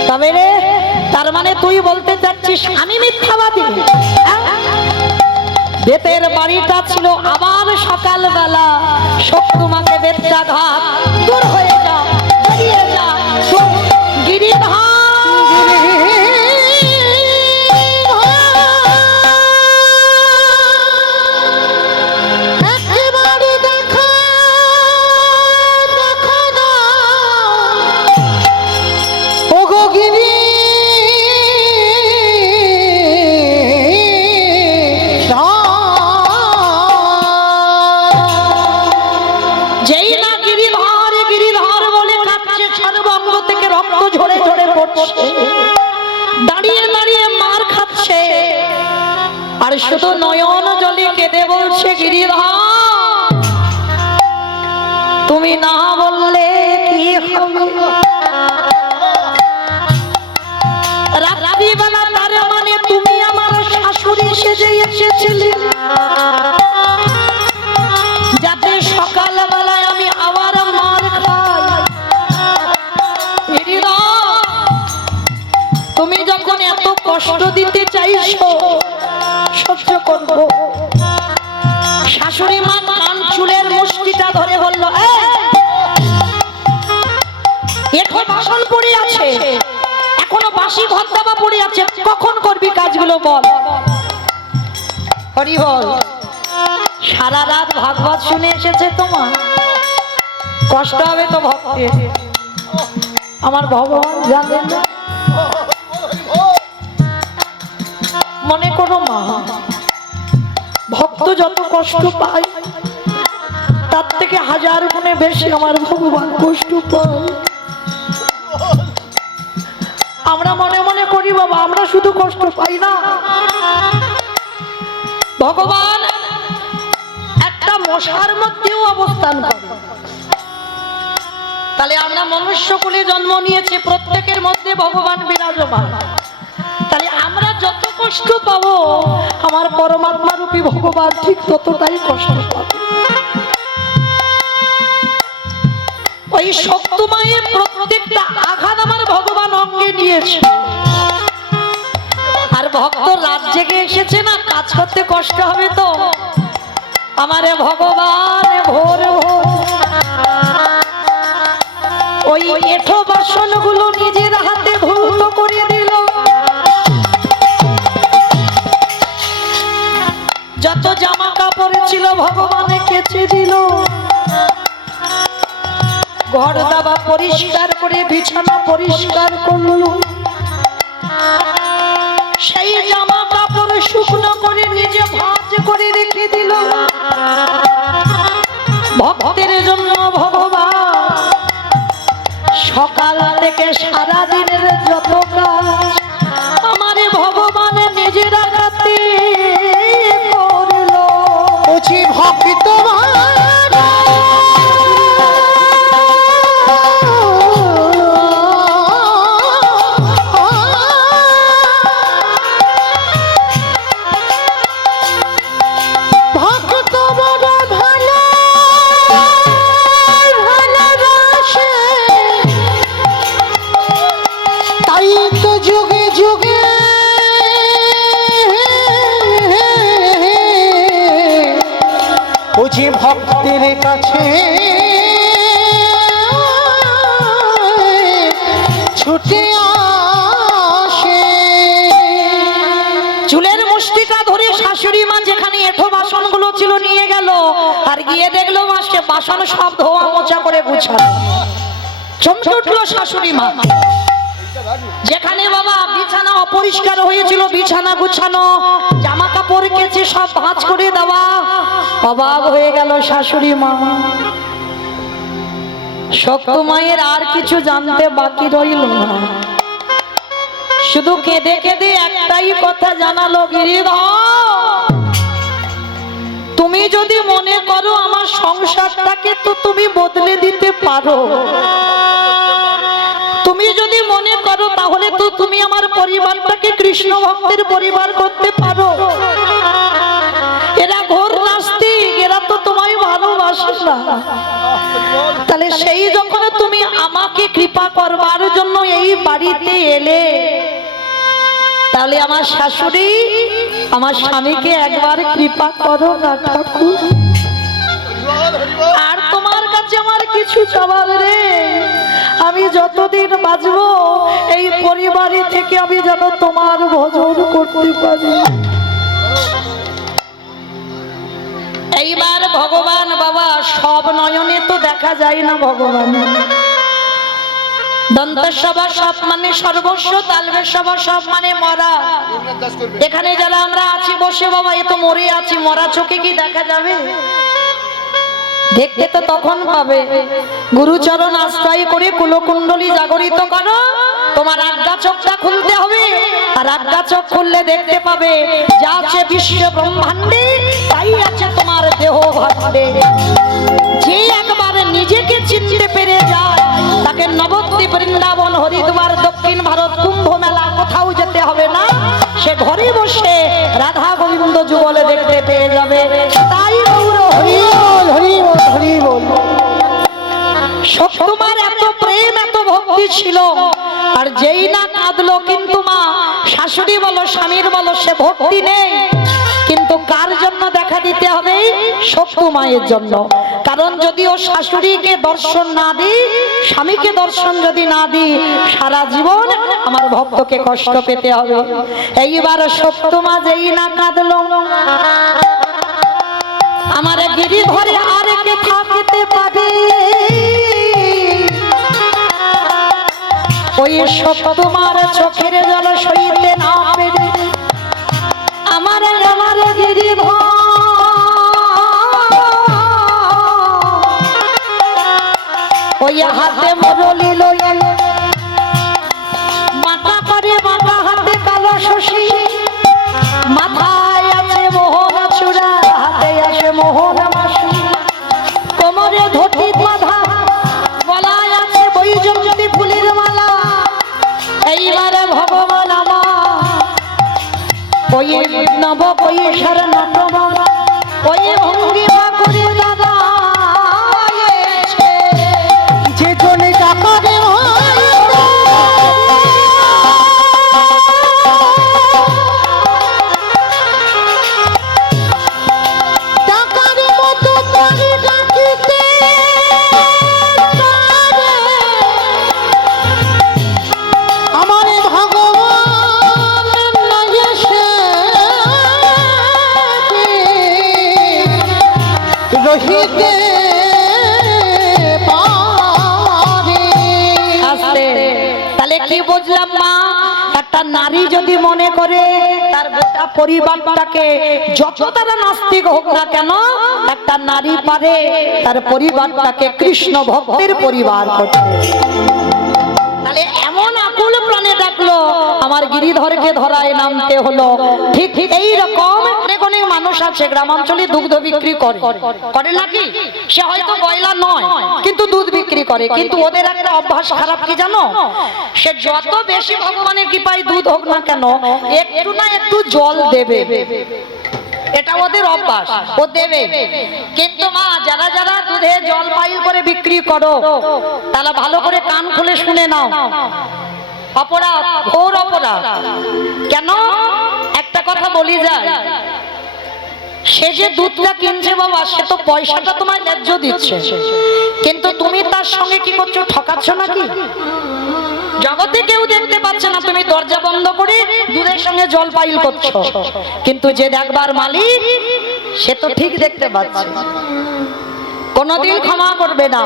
তবে রে, তার মানে তুই বলতে চাচ্ছিস আমি মিথ্যাবাদী? বেতের বাড়িটা ছিল, আবার সকালবেলা সত্যমাকে বেতটা ঘাট, দূর হয়ে যা, বেরিয়ে যা, গিরিধার। দাঁড়িয়ে দাঁড়িয়ে মার খাচ্ছে, আর শুধু নয়ন জলে কেঁদে বলছে, গিরিধর তুমি না বললে কি হবে? রাত্রিবেলা তার মানে তুমি আমার শাশুড়ি সেজে এসেছিলে, যাতে সকালবেলায় আমি আবার মার খাই। তুমি যখন এত কষ্ট দিতে চাইছো, সহ্য করব। শাশুড়ি মা কান চুলের মুষ্টিটা ধরে বলল, এখন বাসন পড়ে আছে, এখনো বাসি ঘর দাবা পড়ে আছে, কখন করবি কাজগুলো বল। হরি বল। সারা রাত ভাগবত শুনে এসেছে, তোমার কষ্ট হবে তো ভক্তের, আমার ভগবান জানেন না। মনে করো মা, ভক্ত যত কষ্ট পায় তার থেকে হাজার গুণে বেশি আমার ভগবান কষ্ট পায়। আমরা মনে মনে করি বাবা আমরা শুধু কষ্ট পাই না, ভগবান একটা মশার মধ্যেও অবস্থান করে। তাহলে আমরা মনুষ্য কুলে জন্ম নিয়েছি, প্রত্যেকের মধ্যে ভগবান বিরাজমান। তাহলে আমরা যত কষ্ট পাবো আমার পরমাত্মা রূপী ভগবান ঠিক ততটাই কষ্ট পাবে। ওই শক্তিমায়ের প্রত্যেকটা আঘাত আমার ভগবান অঙ্গে নিয়েছে। আর ভক্ত রাত জেগে এসেছে না, কাজ করতে কষ্ট হবে তো আমারে ভগবান ভোর ভোর ওই এঁঠো বাসনগুলো নিজের হাতে ধৌত করে দিল। যত জামা কাপড় ছিল ভগবানে কেচে দিল। ঘর দাবা পরিষ্কার করে বিছানা পরিষ্কার করলো। সেই জামা কাপড় শুকনো করে নিজে ভাঁজ করে রেখে দিল। ভক্তের জন্য ভগবান সকাল থেকে সারা দিনের যত কাজ আমারে ভগবান নিজের হাতে করলো। বুঝি ভক্ত বুঝি ভক্তের কাছে ছুটে আসে। চুলের মুষ্টিটা ধরে শাশুড়ি মা যেখানে এঁঠো বাসনগুলো ছিল নিয়ে গেল। আর গিয়ে দেখলো মাসে বাসন সব ধোয়া মোছা করে গুছানো। চমকে উঠলো শাশুড়ি মা। যেখানে বাবা বিছানা অপরিষ্কার হয়েছিল বিছানা গুছানো, জামা কাপড় কেচে সব ভাঁজ করে দেওয়া। অবাক হয়ে গেল শাশুড়ি মা। শক্ত মায়ের আর কিছু জানতে বাকি রইল না, শুধু কেঁদে কেঁদে একটাই কথা জানালো, গিরিধর তুমি যদি মনে করো আমার সংসারটাকে তো তুমি বদলে দিতে পারো। তুমি যদি মনে করো তাহলে তো তুমি আমার পরিবারটাকে কৃষ্ণ ভক্তের পরিবার করতে পারো। এরা ঘোর নাস্তিক, এরা তো তোমায় ভালোবাসে না। তাহলে সেই যখন তুমি আমাকে কৃপা করবার জন্য এই বাড়িতে এলে, তাহলে আমার শাশুড়ি আমার স্বামীকে একবার কৃপা করো না ঠাকুর। আর তোমার কাছে আমার কিছু চাওয়ার রে, আমি যতদিন বাঁচবো এই পরিবারে থেকে আমি যেন তোমার ভজন করতে পারি। এইবার ভগবান বাবা সব নয়নে তো দেখা যায় না ভগবান। দন্তসভা সব মানে সর্বস্ব, তালবের সভা সব মানে মরা। এখানে যারা আমরা আছি বসে বাবা এ তো মরে আছি, মরা চোখে কি দেখা যাবে? দেখতে তো তখন পাবে। গুরুচরণ আশ্রয় করে কুলকুণ্ডলী জাগরিত করো, তোমার আজ্ঞা চোখটা খুলতে হবে। আর আজ্ঞা চোখ খুললে দেখতে পাবে যা আছে বিশ্ব ব্রহ্মাণ্ডে তাই আছে তোমার দেহ ভাণ্ডে। যে একবার নিজেকে চিনতে পেরে যায় তাকে নবদ্বীপ, বৃন্দাবন, হরিদ্বার, দক্ষিণ ভারত, কুম্ভ মেলা কোথাও যেতে হবে না, সে ঘরে বসে রাধা গোবিন্দ যুগলে দেখতে পেয়ে যাবে। তাই গৌর হরি বল, হরি বল, হরি বল। তোমার এত প্রেম এত ভক্তি ছিল, আর যেই না কাঁদলো কিন্তু মা শাশুড়ি বলো স্বামীর বলো সে ভক্তি নেই। কিন্তু কার জন্য দেখা দিতে হবে? শক্তি মায়ের জন্য। কারণ যদি ও শাশুড়িকে দর্শন না দিই, স্বামীকে দর্শন যদি না দিই, সারা জীবন আমার ভক্তকে কষ্ট পেতে হবে। এইবার শক্তি মা যেই না কাঁদলো, আমার গিরিধরে আর কে থাকতে পারে? ওই শক্তি মার চোখের জল সইতে না পেরে আমার গিরিধর ওই হাতে মরলি লইয়া মাথা করে, মাথা হাতে কালো শশী, মাথায় আছে মোহন চূড়া, হাতে আছে মোহন মাসি, কোমরে ধুতি বাঁধা, গলায় আছে বৈজয়ন্তী ফুলের মালা। এইবারে ভগবান আমার ওই নব কৈশোর নাটক ওই ভঙ্গিমা করে দাদা যে জনে টাকা দেওয়া টাকা রে নারী যদি মনে করে তার গোটা পরিবারটাকে, যত তারা নাস্তিক হোক না কেন, একটা নারী পারে তার পরিবারটাকে কৃষ্ণ ভক্তের পরিবার করতে। তাহলে এমন আকুল প্রাণে ডাকলো, আমার গিরিধরকে ধরায় নামতে হলো। ঠিক ঠিক এই রকম অনেক অনেক মানুষ আছে গ্রামাঞ্চলে দুগ্ধ বিক্রি করে নাকি? সে হয়তো গয়লা নয় কিন্তু দুধ বিক্রি করে, কিন্তু ওদের একটা অভ্যাস খারাপ কি জানো? সে যত বেশি ভগবানের কৃপায় দুধ হোক না কেন, একটু না একটু জল দেবে, এটা ওদের অভ্যাস, ও দেবে। কিন্তু মা, যারা যারা দুধে জল পাইল করে বিক্রি করো, তাহলে ভালো করে কান খুলে শুনে নাও, অপরাধ, ঘোর অপরাধ। কেন? একটা কথা বলি যায়, সে যে দুধটা কিনছে বাবা, সে তো পয়সাটা তোমায় ন্যায্য দিচ্ছে, কিন্তু তুমি তার সঙ্গে কি করছো? ঠকাচ্ছ নাকি? জগতে কেউ দেখতে পাচ্ছে না, তুমি দরজা বন্ধ করে দুধের সঙ্গে জল পাইল করছো, কিন্তু যে দেখবার মালিক সে তো ঠিক দেখতে পাচ্ছে, কোনদিন ক্ষমা করবে না।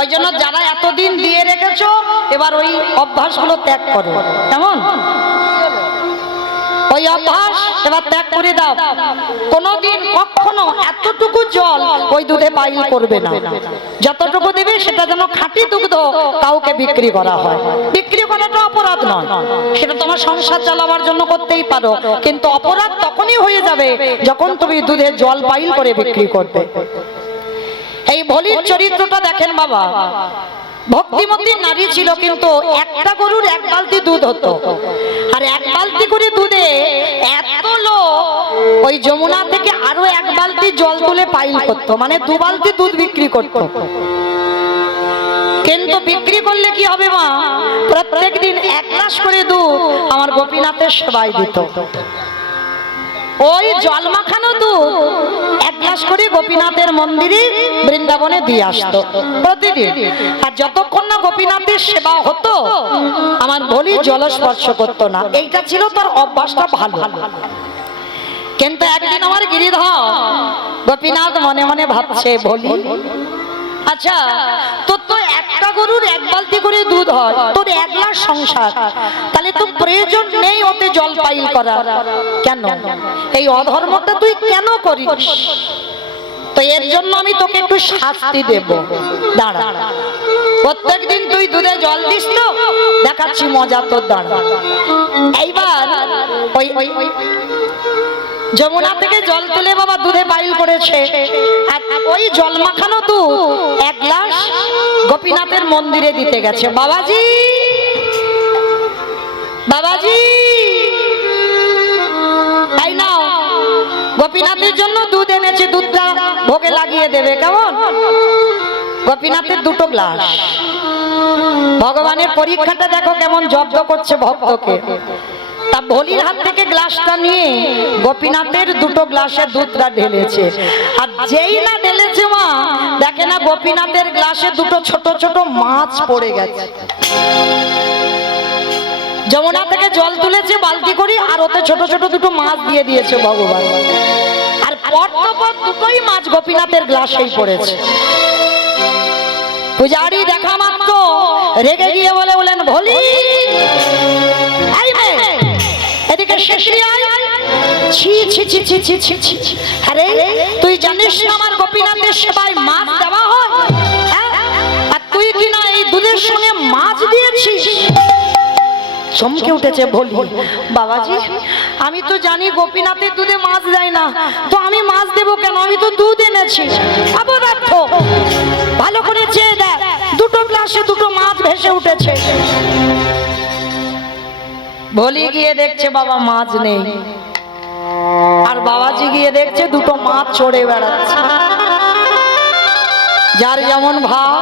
ওই জন্য যারা এতদিন দিয়ে রেখেছো, এবার ওই অভ্যাসগুলো ত্যাগ করো। কেমন? ওই অভ্যাস এবার ত্যাগ করে দাও। কোনদিন কখনো এতটুকু জল ওই দুধে পাইল করবে না। যতটুকু দেবে সেটা যেন খাঁটি দুগ্ধ, কাউকে বিক্রি করা হয়। বিক্রি করাটা অপরাধ নয়, সেটা তোমার সংসার চালাবার জন্য করতেই পারো, কিন্তু অপরাধ তখনই হয়ে যাবে যখন তুমি দুধে জল পাইল করে বিক্রি করবে। এই ভলির চরিত্রটা দেখেন বাবা, ভক্তিমতী নারী ছিল, কিন্তু একটা গরুর এক বালতি দুধ হতো, আর এক বালতি করে দুধে এত লোক ওই যমুনা থেকে আরো এক বালতি জল তুলে পাইল করতো, মানে 2 বালতি দুধ বিক্রি করতো। কিন্তু বিক্রি করলে কি হবে মা? প্রত্যেক দিন 1 গ্লাস করে দুধ আমার গোপীনাথের সেবায় দিত। ওই জল মাখানো দুধ 1 গ্লাস করে গোপীনাথের মন্দিরে বৃন্দাবনে দিয়ে আসতো প্রতিদিন। আর যতক্ষণ না গোপীনাথের সেবা হতো, আমার ভলি জল স্পর্শ করতো না। এইটা ছিল তার অভ্যাসটা ভালো। কিন্তু একদিন আমার গিরিধর গোপীনাথ মনে মনে ভাবছে, ভলি আচ্ছা, তোর তো একটা গরুর 1 বালতি করে দুধ হয়, তোর 1 গ্লাস সংসার, তাহলে তো প্রয়োজন নেই ওতে জল পাইল করার। কেন এই অধর্মটা তুই কেন করিস? তো এর জন্য আমি তোকে একটু শাস্তি দেব। দাঁড়া, প্রত্যেকদিন তুই দুধে জল দিস তো, দেখাচ্ছি মজা তোর। দাঁড়া, এইবার ওই যমুনা থেকে জল তুলে বাবা দুধে পাইল করেছে, আর ওই জল মাখানো দুধ 1 গ্লাস গোপীনাথের মন্দিরে দিতে গেছে। বাবাজি, বাবাজি, তাই নাও, গোপীনাথের জন্য দুধ এনেছে, দুধটা ভোগে লাগিয়ে দেবে। কেমন? গোপীনাথের 2টো গ্লাস। ভগবানের পরীক্ষাটা দেখো কেমন জব্দ করছে ভক্তকে। তা ভলির হাত থেকে গ্লাসটা নিয়ে গোপীনাথের 2টো গ্লাসে দুধটা ঢেলেছে, আর যেই না ঢেলেছে মা, দেখে না গোপীনাথের গ্লাসে 2টো ছোট ছোট মাছ পড়ে গেছে। যমুনা থেকে জল তুলেছে বালতি করে, আর ওতে ছোট ছোট 2টো মাছ দিয়ে দিয়েছে ভগবান। আর পরপর 2টোই মাছ গোপীনাথের গ্লাসেই পড়েছে। পূজারি দেখা মাত্র রেগে গিয়ে বলেন, ভলি এদিকে শেষরি আয়। ছি ছি ছি ছি ছি ছি ছি, আরে তুই জানিস না আমার গোপীনাথের সেবায় মাছ দেওয়া হয়? আর তুই কিনা এই দুধের সঙ্গে মাছ দিয়েছিস? চমকে উঠেছে ভলি। বাবাজি, আমি তো জানি গোপীনাথের দুধে মাছ দেয় না, তো আমি মাছ দেবো কেন? আমি তো দুধ এনেছি। অপদার্থ, ভালো করে চেয়ে দেখ, 2টো গ্লাসে 2টো মাছ ভেসে উঠেছে। ভলি গিয়ে দেখছে বাবা মাছ নেই, আর বাবাজি গিয়ে দেখছে 2টো মাছ চড়ে বেড়াচ্ছে। যার যেমন ভাব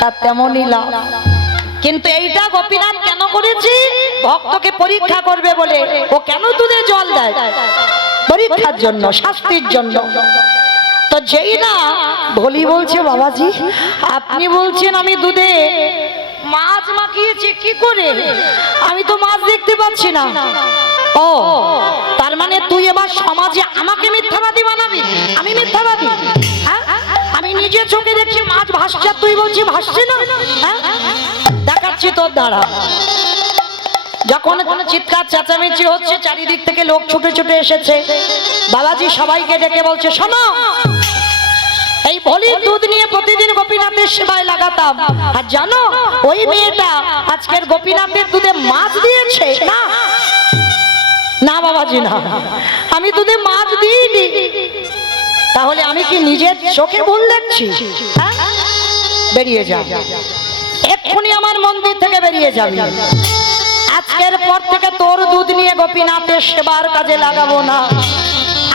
তার তেমনই লাভ। কিন্তু এইটা গোপীনাথ কেন করেছে? ভক্তকে পরীক্ষা করবে বলে। ও কেন দুধে জল দেয়? পরীক্ষার জন্য, শাস্তির জন্য। তো যেই না ভলি বলছে, বাবাজি আপনি বলছেন আমি দুধে মাছ মাখিয়েছি, কি করে? আমি তো মাছ দেখতে পাচ্ছি না। ও, তার মানে তুই এবার সমাজে আমাকে মিথ্যাবাদী বানাবি? আমি মিথ্যাবাদী? আমি নিজে চোখে দেখছি মাছ ভাসছে, তুই বলছি ভাসছে না। দেখাচ্ছি তোর। দাঁড়া, যখন চিৎকার চেঁচামেচি হচ্ছে, চারিদিক থেকে লোক ছুটে ছুটে এসেছে। বাবাজি সবাইকে ডেকে বলছে, শোনো, এই ভলির দুধ নিয়ে প্রতিদিন গোপীনাথের সেবায় লাগাতাম, আর জানো ওই মেয়েটা আজকের গোপীনাথের দুধে মাছ দিয়েছে। না না বাবাজি, না, আমি দুধে মাছ দিইনি। তাহলে আমি কি নিজের চোখে ভুল দেখছি? হ্যাঁ? বেরিয়ে যা, এক্ষুনি আমার মন্দির থেকে বেরিয়ে যাবি। আজকের পর থেকে তোর দুধ নিয়ে গোপীনাথের সেবার কাজে লাগাবো না।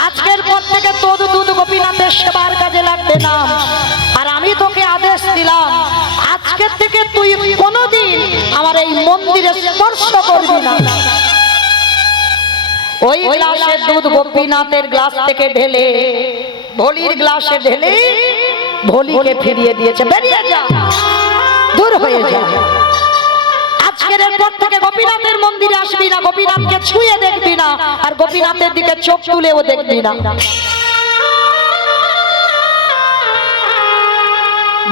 আজকের পর থেকে তোর দুধ গোপীনাথের সেবার কাজে লাগবে না। আর আমি তোকে আদেশ দিলাম, আজকের থেকে তুই কোনোদিন আমার এই মন্দিরে স্পর্শ করবি না। ওই গ্লাসের দুধ গোপীনাথের গ্লাস থেকে ঢেলে ভলির গ্লাসে ঢেলে ভলিকে ফিরিয়ে দিয়েছে। বেরিয়ে যা, দূর হয়ে যা। আজকের পর থেকে গোপীনাথের মন্দিরে আসবি না, গোপীনাথকে ছুঁয়ে দেখবি না, আর গোপীনাথের দিকে চোখ তুলেও দেখবি না।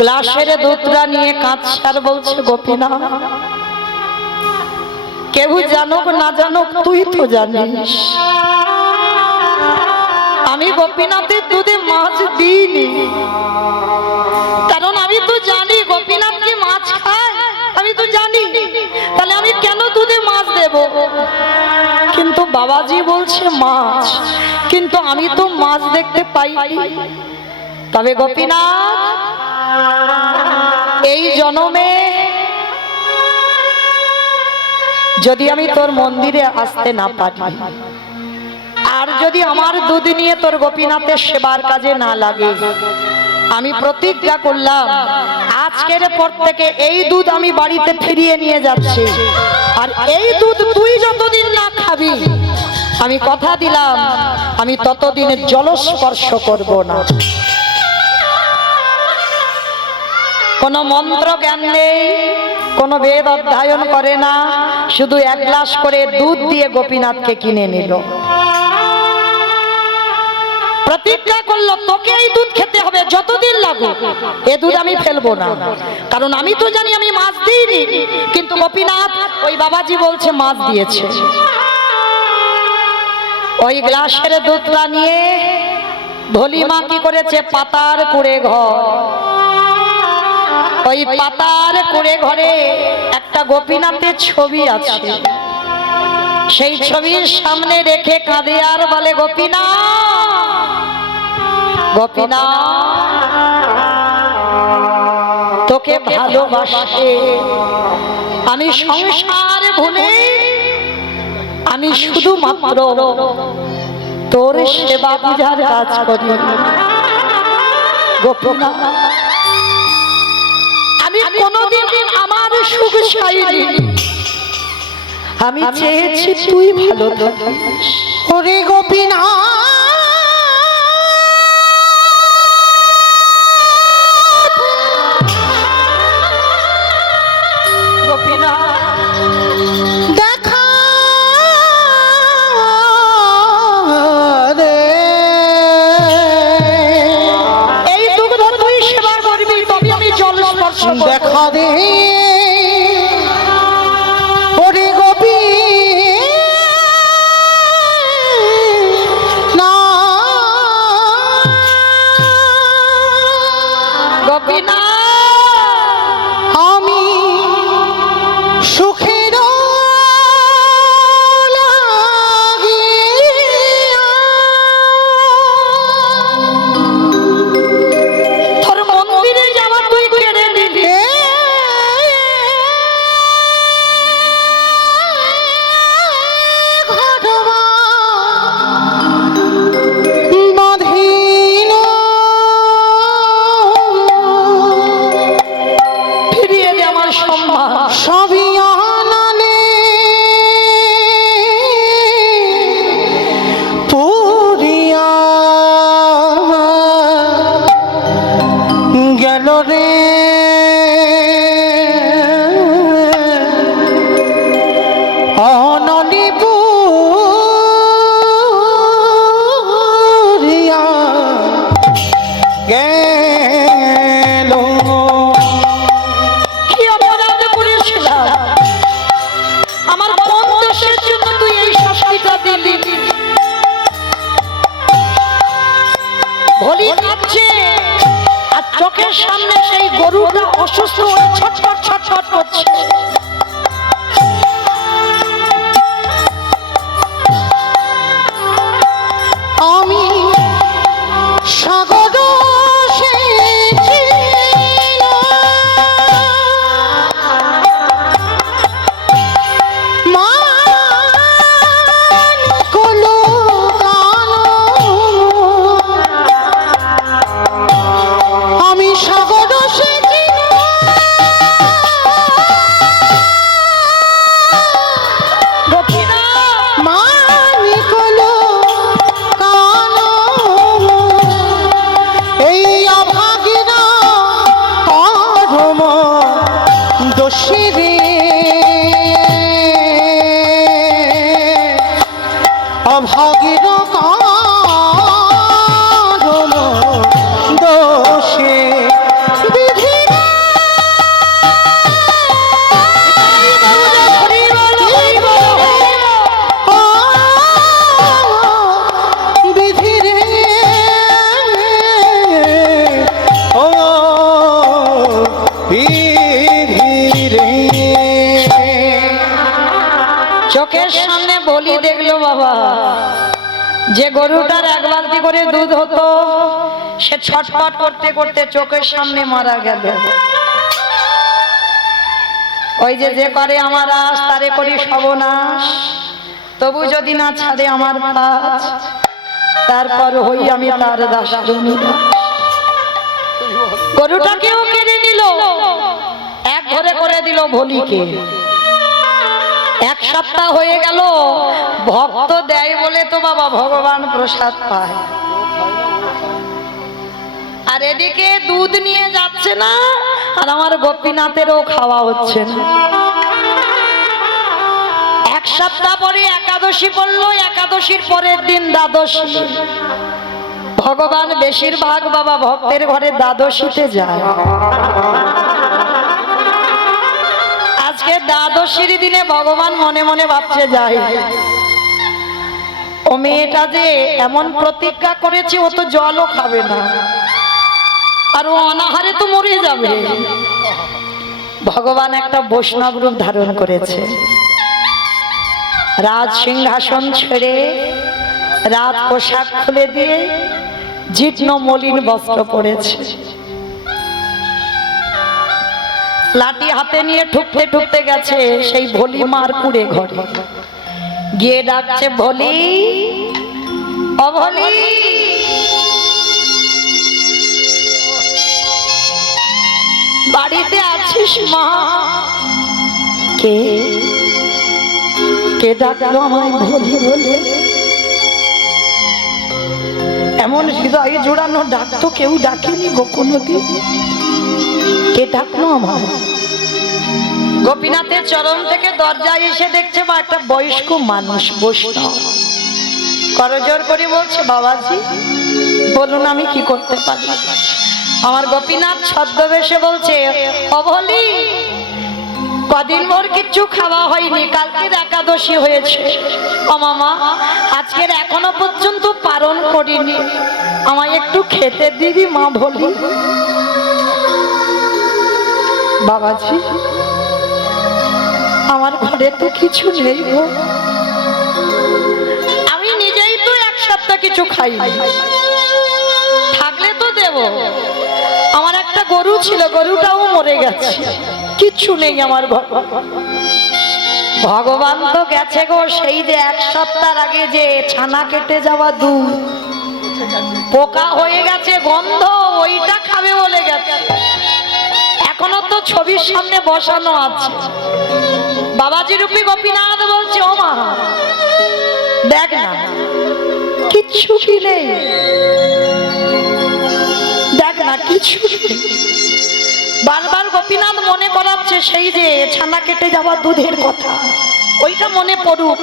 গ্লাসের দুধটা নিয়ে কাঁদছে বলছে, গোপীনাথ, কেউ জানুক না জানুক তুই তো জানিস আমি গোপীনাথের দুধে মাছ দিইনি। কারণ আমি তো জানি গোপীনাথ কি মাছ খায়, আমি তো জানি, তাহলে আমি কেন দুধে মাছ দেব? কিন্তু বাবাজি বলছে মাছ, কিন্তু আমি তো মাছ দেখতে পাইনি। তবে গোপীনাথ, এই জন্মে যদি আমি তোর মন্দিরে আসতে না পারি, আর যদি আমার দুধ নিয়ে তোর গোপীনাথের সেবার কাজে না লাগে, আমি প্রতিজ্ঞা করলাম আজকের পর থেকে এই দুধ আমি বাড়িতে ফিরিয়ে নিয়ে যাচ্ছি। আর এই দুধ তুই যতদিন না খাবি, আমি কথা দিলাম আমি ততদিন জলস্পর্শ করব না। কোনো মন্ত্র জ্ঞান নেই, কোনো বেদ অধ্যয়ন করে না, শুধু এক গ্লাস করে দুধ দিয়ে গোপীনাথকে কিনে নিল। প্রতিজ্ঞা করলো তোকে এই দুধ খেতে হবে যতদিন লাগুক, এ দুধ আমি ফেলবো না। কারণ আমি তো জানি আমি মাছ দিইনি, কিন্তু গোপীনাথ ওই বাবাজি বলছে মাছ দিয়েছে। ওই গ্লাসের দুধটা নিয়ে ভোলি মা কি করেছে, পাতার কুড়ে ঘর, ওই পাতার কুড়ে ঘরে একটা গোপীনাথের ছবি আছে। সেই ছবির সামনে রেখে কাঁদে আর বলে, গোপীনাথ, গোপীনাথ, তোকে ভালোবাসে আমি সংসার ভুলে আমি শুধুমাত্র তোর সেবা পূজার কাজ করি। গোপীনাথ, আমি কোনোদিন আমার সুখ চাইনি, আমি চেয়েছি তুই ভালো থাকিস। ওরে গোপীনাথ, দেখা দে, এই দুগ্ধ তুই সেবা করবি, তবে আমি জল স্পর্শ করব। দেখা দে ওরে গোপী না, গোপীনাথ, আমি সুখের তোর মন্দিরে যাওয়া তুই কেড়ে নিলি। গরুটা অসুস্থ হয়ে ছটফট ছটফট করছে। আমি সাগর সেচি না, মান কলো কানো। আমি সাগর সেচি না, গোপীনা মান কলো কানো। এই অভাগীরা করম দোষী রে, অভাগীরা করম দোষে বিধি রে। বিধি রে, ও বিধি রে। চোখের সামনে বলি দেখলো বাবা, যে গরুটার এক বালতি করে দুধ হতো সে ছটফট করতে করতে চোখের সামনে মারা গেল। ওই যে যে করে আমার আশ তারে করি সর্বনাশ, তবু যদি না ছাড়ে আমার কাজ, তারপর হই আমি তার দাস। গরুটাকেও কেড়ে নিল, এক ঘরে করে দিল ভলিকে। এক সপ্তাহ হয়ে গেল, ভক্ত দেয় বলে তো বাবা ভগবান প্রসাদ পায়। আর এদিকে দুধ নিয়ে যাচ্ছে না, আর আমার গোপীনাথেরও খাওয়া হচ্ছে না। এক সপ্তাহ পরে একাদশী পড়লো, একাদশীর পরের দিন দ্বাদশী। ভগবান বেশিরভাগ বাবা ভক্তের ঘরে দ্বাদশীতে যায়। আজকে দ্বাদশীর দিনে ভগবান মনে মনে ভাবছে যায়, ও মেয়েটা যে এমন প্রতিজ্ঞা করেছে ও তো জলও খাবে না, আর ও অনাহারে তো মরে যাবে। ভগবান একটা বৈষ্ণব রূপ ধারণ করেছে, রাজ সিংহাসন ছেড়ে রাত পোশাক খুলে দিয়ে জীর্ণ মলিন বস্ত্র পরেছে, লাঠি হাতে নিয়ে ঠুকতে ঠুকতে গেছে সেই ভোলি মার কুড়ে ঘরে, গিয়ে ডাকছে ভোলি, অভলি, বাড়িতে আছিস মা? কে কে ডাকলো আমায় ভোলি বলে? এমন হৃদয়ে জোড়ানো ডাক তো কেউ ডাকেনি গো কোনোদিন। কে ডাকলো আমার? গোপীনাথের চরণ থেকে দরজায় এসে দেখছে বা একটা বয়স্ক মানুষ বৈষ্ণব করজোর করে বলছে, বাবাজি বলুন আমি কি করতে পারি? আমার গোপীনাথ ছদ্মবেশে বলছে, অভলি, কদিন ভোর কিচ্ছু খাওয়া হয়নি, কালকের একাদশী হয়েছে। ও মামা, আজকের এখনো পর্যন্ত পালন করিনি, আমায় একটু খেতে দিবি মা ভোলি? বাবাজি আমার ঘরে তো কিছু নেই গো, আমি নিজেই তো এক সপ্তাহ কিছু খাই, থাকলে তো দেব। আমার একটা গরু ছিল, গরুটাও মরে গেছে, কিচ্ছু নেই আমার ঘর। ভগবান তো গেছে গো, সেই যে এক সপ্তাহ আগে যে ছানা কেটে যাওয়া দুধ পোকা হয়ে গেছে, গন্ধ, ওইটা খাবে বলে গেছে। এখনো তো ছবির সামনে বসানো আছে। বাবাজি রূপী গোপীনাথ বলছে, ও মা দেখ না, কিচ্ছু কি নেই, দেখ না কিছু নেই। বারবার গোপীনাথ মনে করাচ্ছে সেই যে ছানা কেটে যাওয়া দুধের কথা, ওইটা মনে পড়ুক।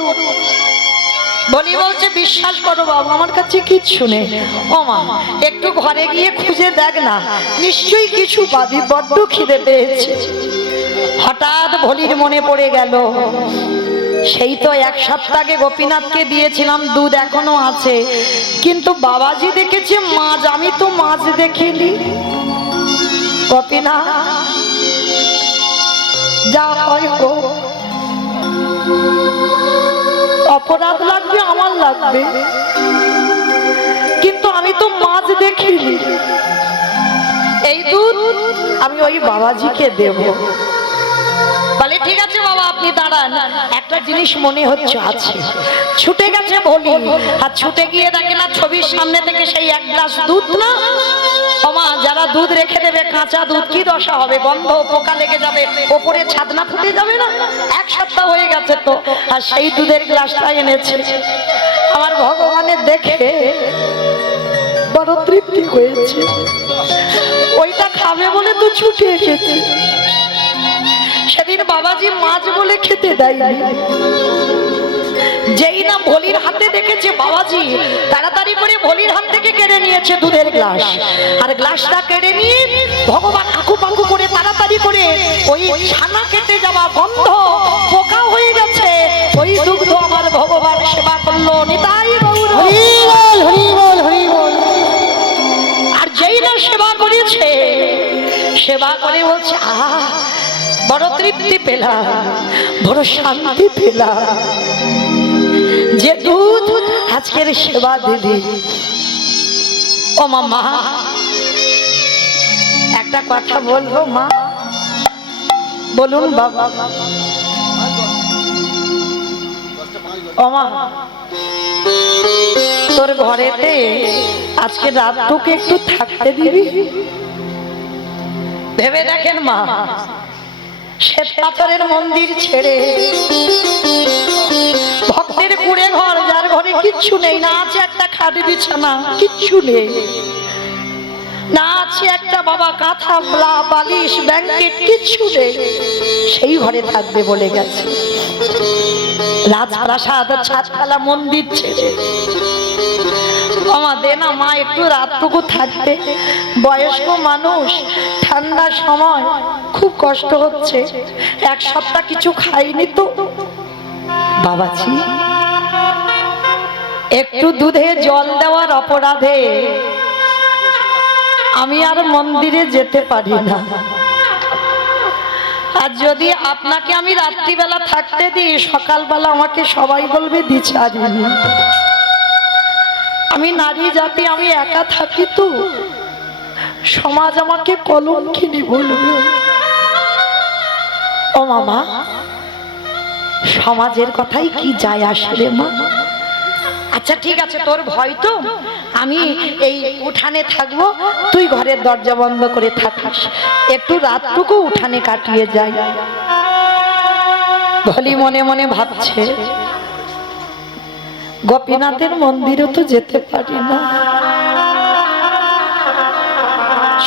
বলি বলছে, বিশ্বাস করো বাবা আমার কাছে কিচ্ছু নেই। ও মা একটু ঘরে গিয়ে খুঁজে দেখ না, নিশ্চয়ই কিছু পাবি, বড্ড খিদে পেয়েছে। হঠাৎ ভলির মনে পড়ে গেল, সেই তো এক সপ্তাহ আগে গোপীনাথকে দিয়েছিলাম, দুধ এখনো আছে, কিন্তু বাবাজি দেখেছে মাছ, আমি তো মাছ দেখিনি। গোপীনা যা হয় হোক, অপরাধ লাগবে আমার লাগবে, কিন্তু আমি তো মাছ দেখিনি। এই দুধ আমি ওই বাবাজিকে দেব। বলে ঠিক আছে বাবা, আপনি দাঁড়ান, একটা জিনিস মনে হচ্ছে আছে। ছুটে গেছে বলি, আর ছুটে গিয়ে দেখে না ছবির সামনে থেকে সেই এক গ্লাস দুধ না, ওমা যারা দুধ রেখে দেবে কাঁচা দুধ কি দশা হবে, গন্ধ পোকা লেগে যাবে, ওপরে ছাদনা ফুটে যাবে না। এক সপ্তাহ হয়ে গেছে তো, আর সেই দুধের গ্লাসটা এনেছে। আমার ভগবানের দেখে বড় তৃপ্তি হয়েছে, ওইটা খাবে বলে তো ছুটে এসেছে। সেদিন বাবাজি মাছ বলে খেতে দেয়নি, যেই না ভলির হাতে দেখেছে বাবাজি, তাড়াতাড়ি করে ভলির হাত থেকে কেড়ে নিয়েছে দুধের গ্লাস। আর গ্লাসটা কেড়ে নিয়ে ভগবান আকু পাকু করে তাড়াতাড়ি করে ওই ছানা কেটে যাওয়া গন্ধ পোকা হয়ে গেছে, ওই দুগ্ধ আমার ভগবান সেবা করলো। নিতাই গৌর হরি বল, হরি বল, হরি বল। আর যেই না সেবা করেছে, সেবা করে বলছে আহা বড় তৃপ্তি পেলাম, বড় শান্তি পেলাম, যে দুধ আজকের সেবা দিলি। ও মা, একটা কথা বলবো মা? বলুন বাবা। ও মা, তোর ঘরেতে আজকে রাতটুকু একটু থাকতে দিবি? ভেবে দেখেন মা, শ্বেত পাথরের মন্দির ছেড়ে ভক্তের কুড়ে ঘর, যার ঘরে কিচ্ছু নেই, না আছে একটা খাট বিছানা, কিচ্ছু নেই, না আছে একটা বাবা কাঁথা বালিশ ব্যাংকেট, কিচ্ছু নেই, সেই ঘরে থাকবে বলে গেছে। রাজপ্রাসাদ ছাদখালা মন্দির ছেড়ে আমাদের না মা একটু রাতটুকু থাকতে, বয়স্ক মানুষ, ঠান্ডার সময় খুব কষ্ট হচ্ছে, এক সপ্তাহ কিছু খাইনি তো। বাবাজি একটু দুধে জল দেওয়ার অপরাধে আমি আর মন্দিরে যেতে পারি না। আর যদি আপনাকে আমি রাত্রিবেলা থাকতে দিই, সকালবেলা আমাকে সবাই বলবে দ্বিচারিণী। আমি নারী জাতি, আমি একা থাকি তো, সমাজ আমাকে কলঙ্কিনী বলবে। ও মামা, সমাজের কথাই কি যায় আসে রে মা? আচ্ছা ঠিক আছে, তোর ভয় তো, আমি এই উঠানে থাকবো, তুই ঘরের দরজা বন্ধ করে থাকিস, একটু রাতটুকু উঠানে কাটিয়ে যাই। ভলি মনে মনে ভাবছে গোপীনাথের মন্দিরে তো যেতে পারি না,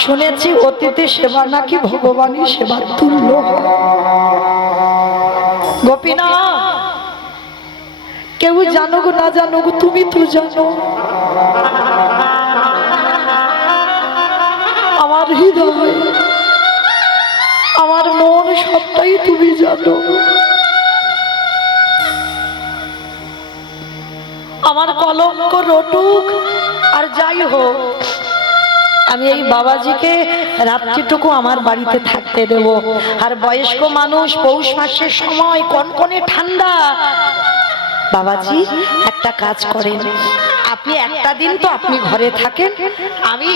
শুনেছি অতিথি সেবা নাকি ভগবানই সেবার তুল্য। গোপীনাথ, কেউ জানুক না জানুক, তুমি তো জানো, আমার হৃদয়, আমার মন সবটাই তুমি জানো। আমার কলঙ্ক রটুক আর যাই হোক, আমি এই বাবাজিকে রাত্রিটুকু আমার বাড়িতে থাকতে দেব। আর বয়স্ক মানুষ, পৌষ মাসের সময় কনকনে ঠান্ডা, বাবাজি একটা কাজ করেন, আপনি একটা দিন তো আপনি ঘরে থাকেন, আমি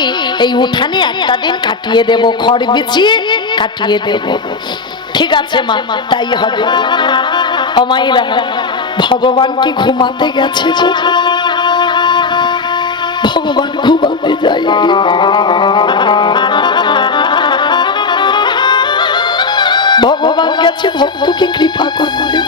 এই উঠানে একটা দিন কাটিয়ে দেব, খড় বিছিয়ে কাটিয়ে দেব। ঠিক আছে মা, তাই হবে। ও মায়েরা, ভগবান কি ঘুমাতে গেছে গো? ভগবান ঘুমাতে যায়, ভগবান গেছে ভক্তকে কৃপা করতে।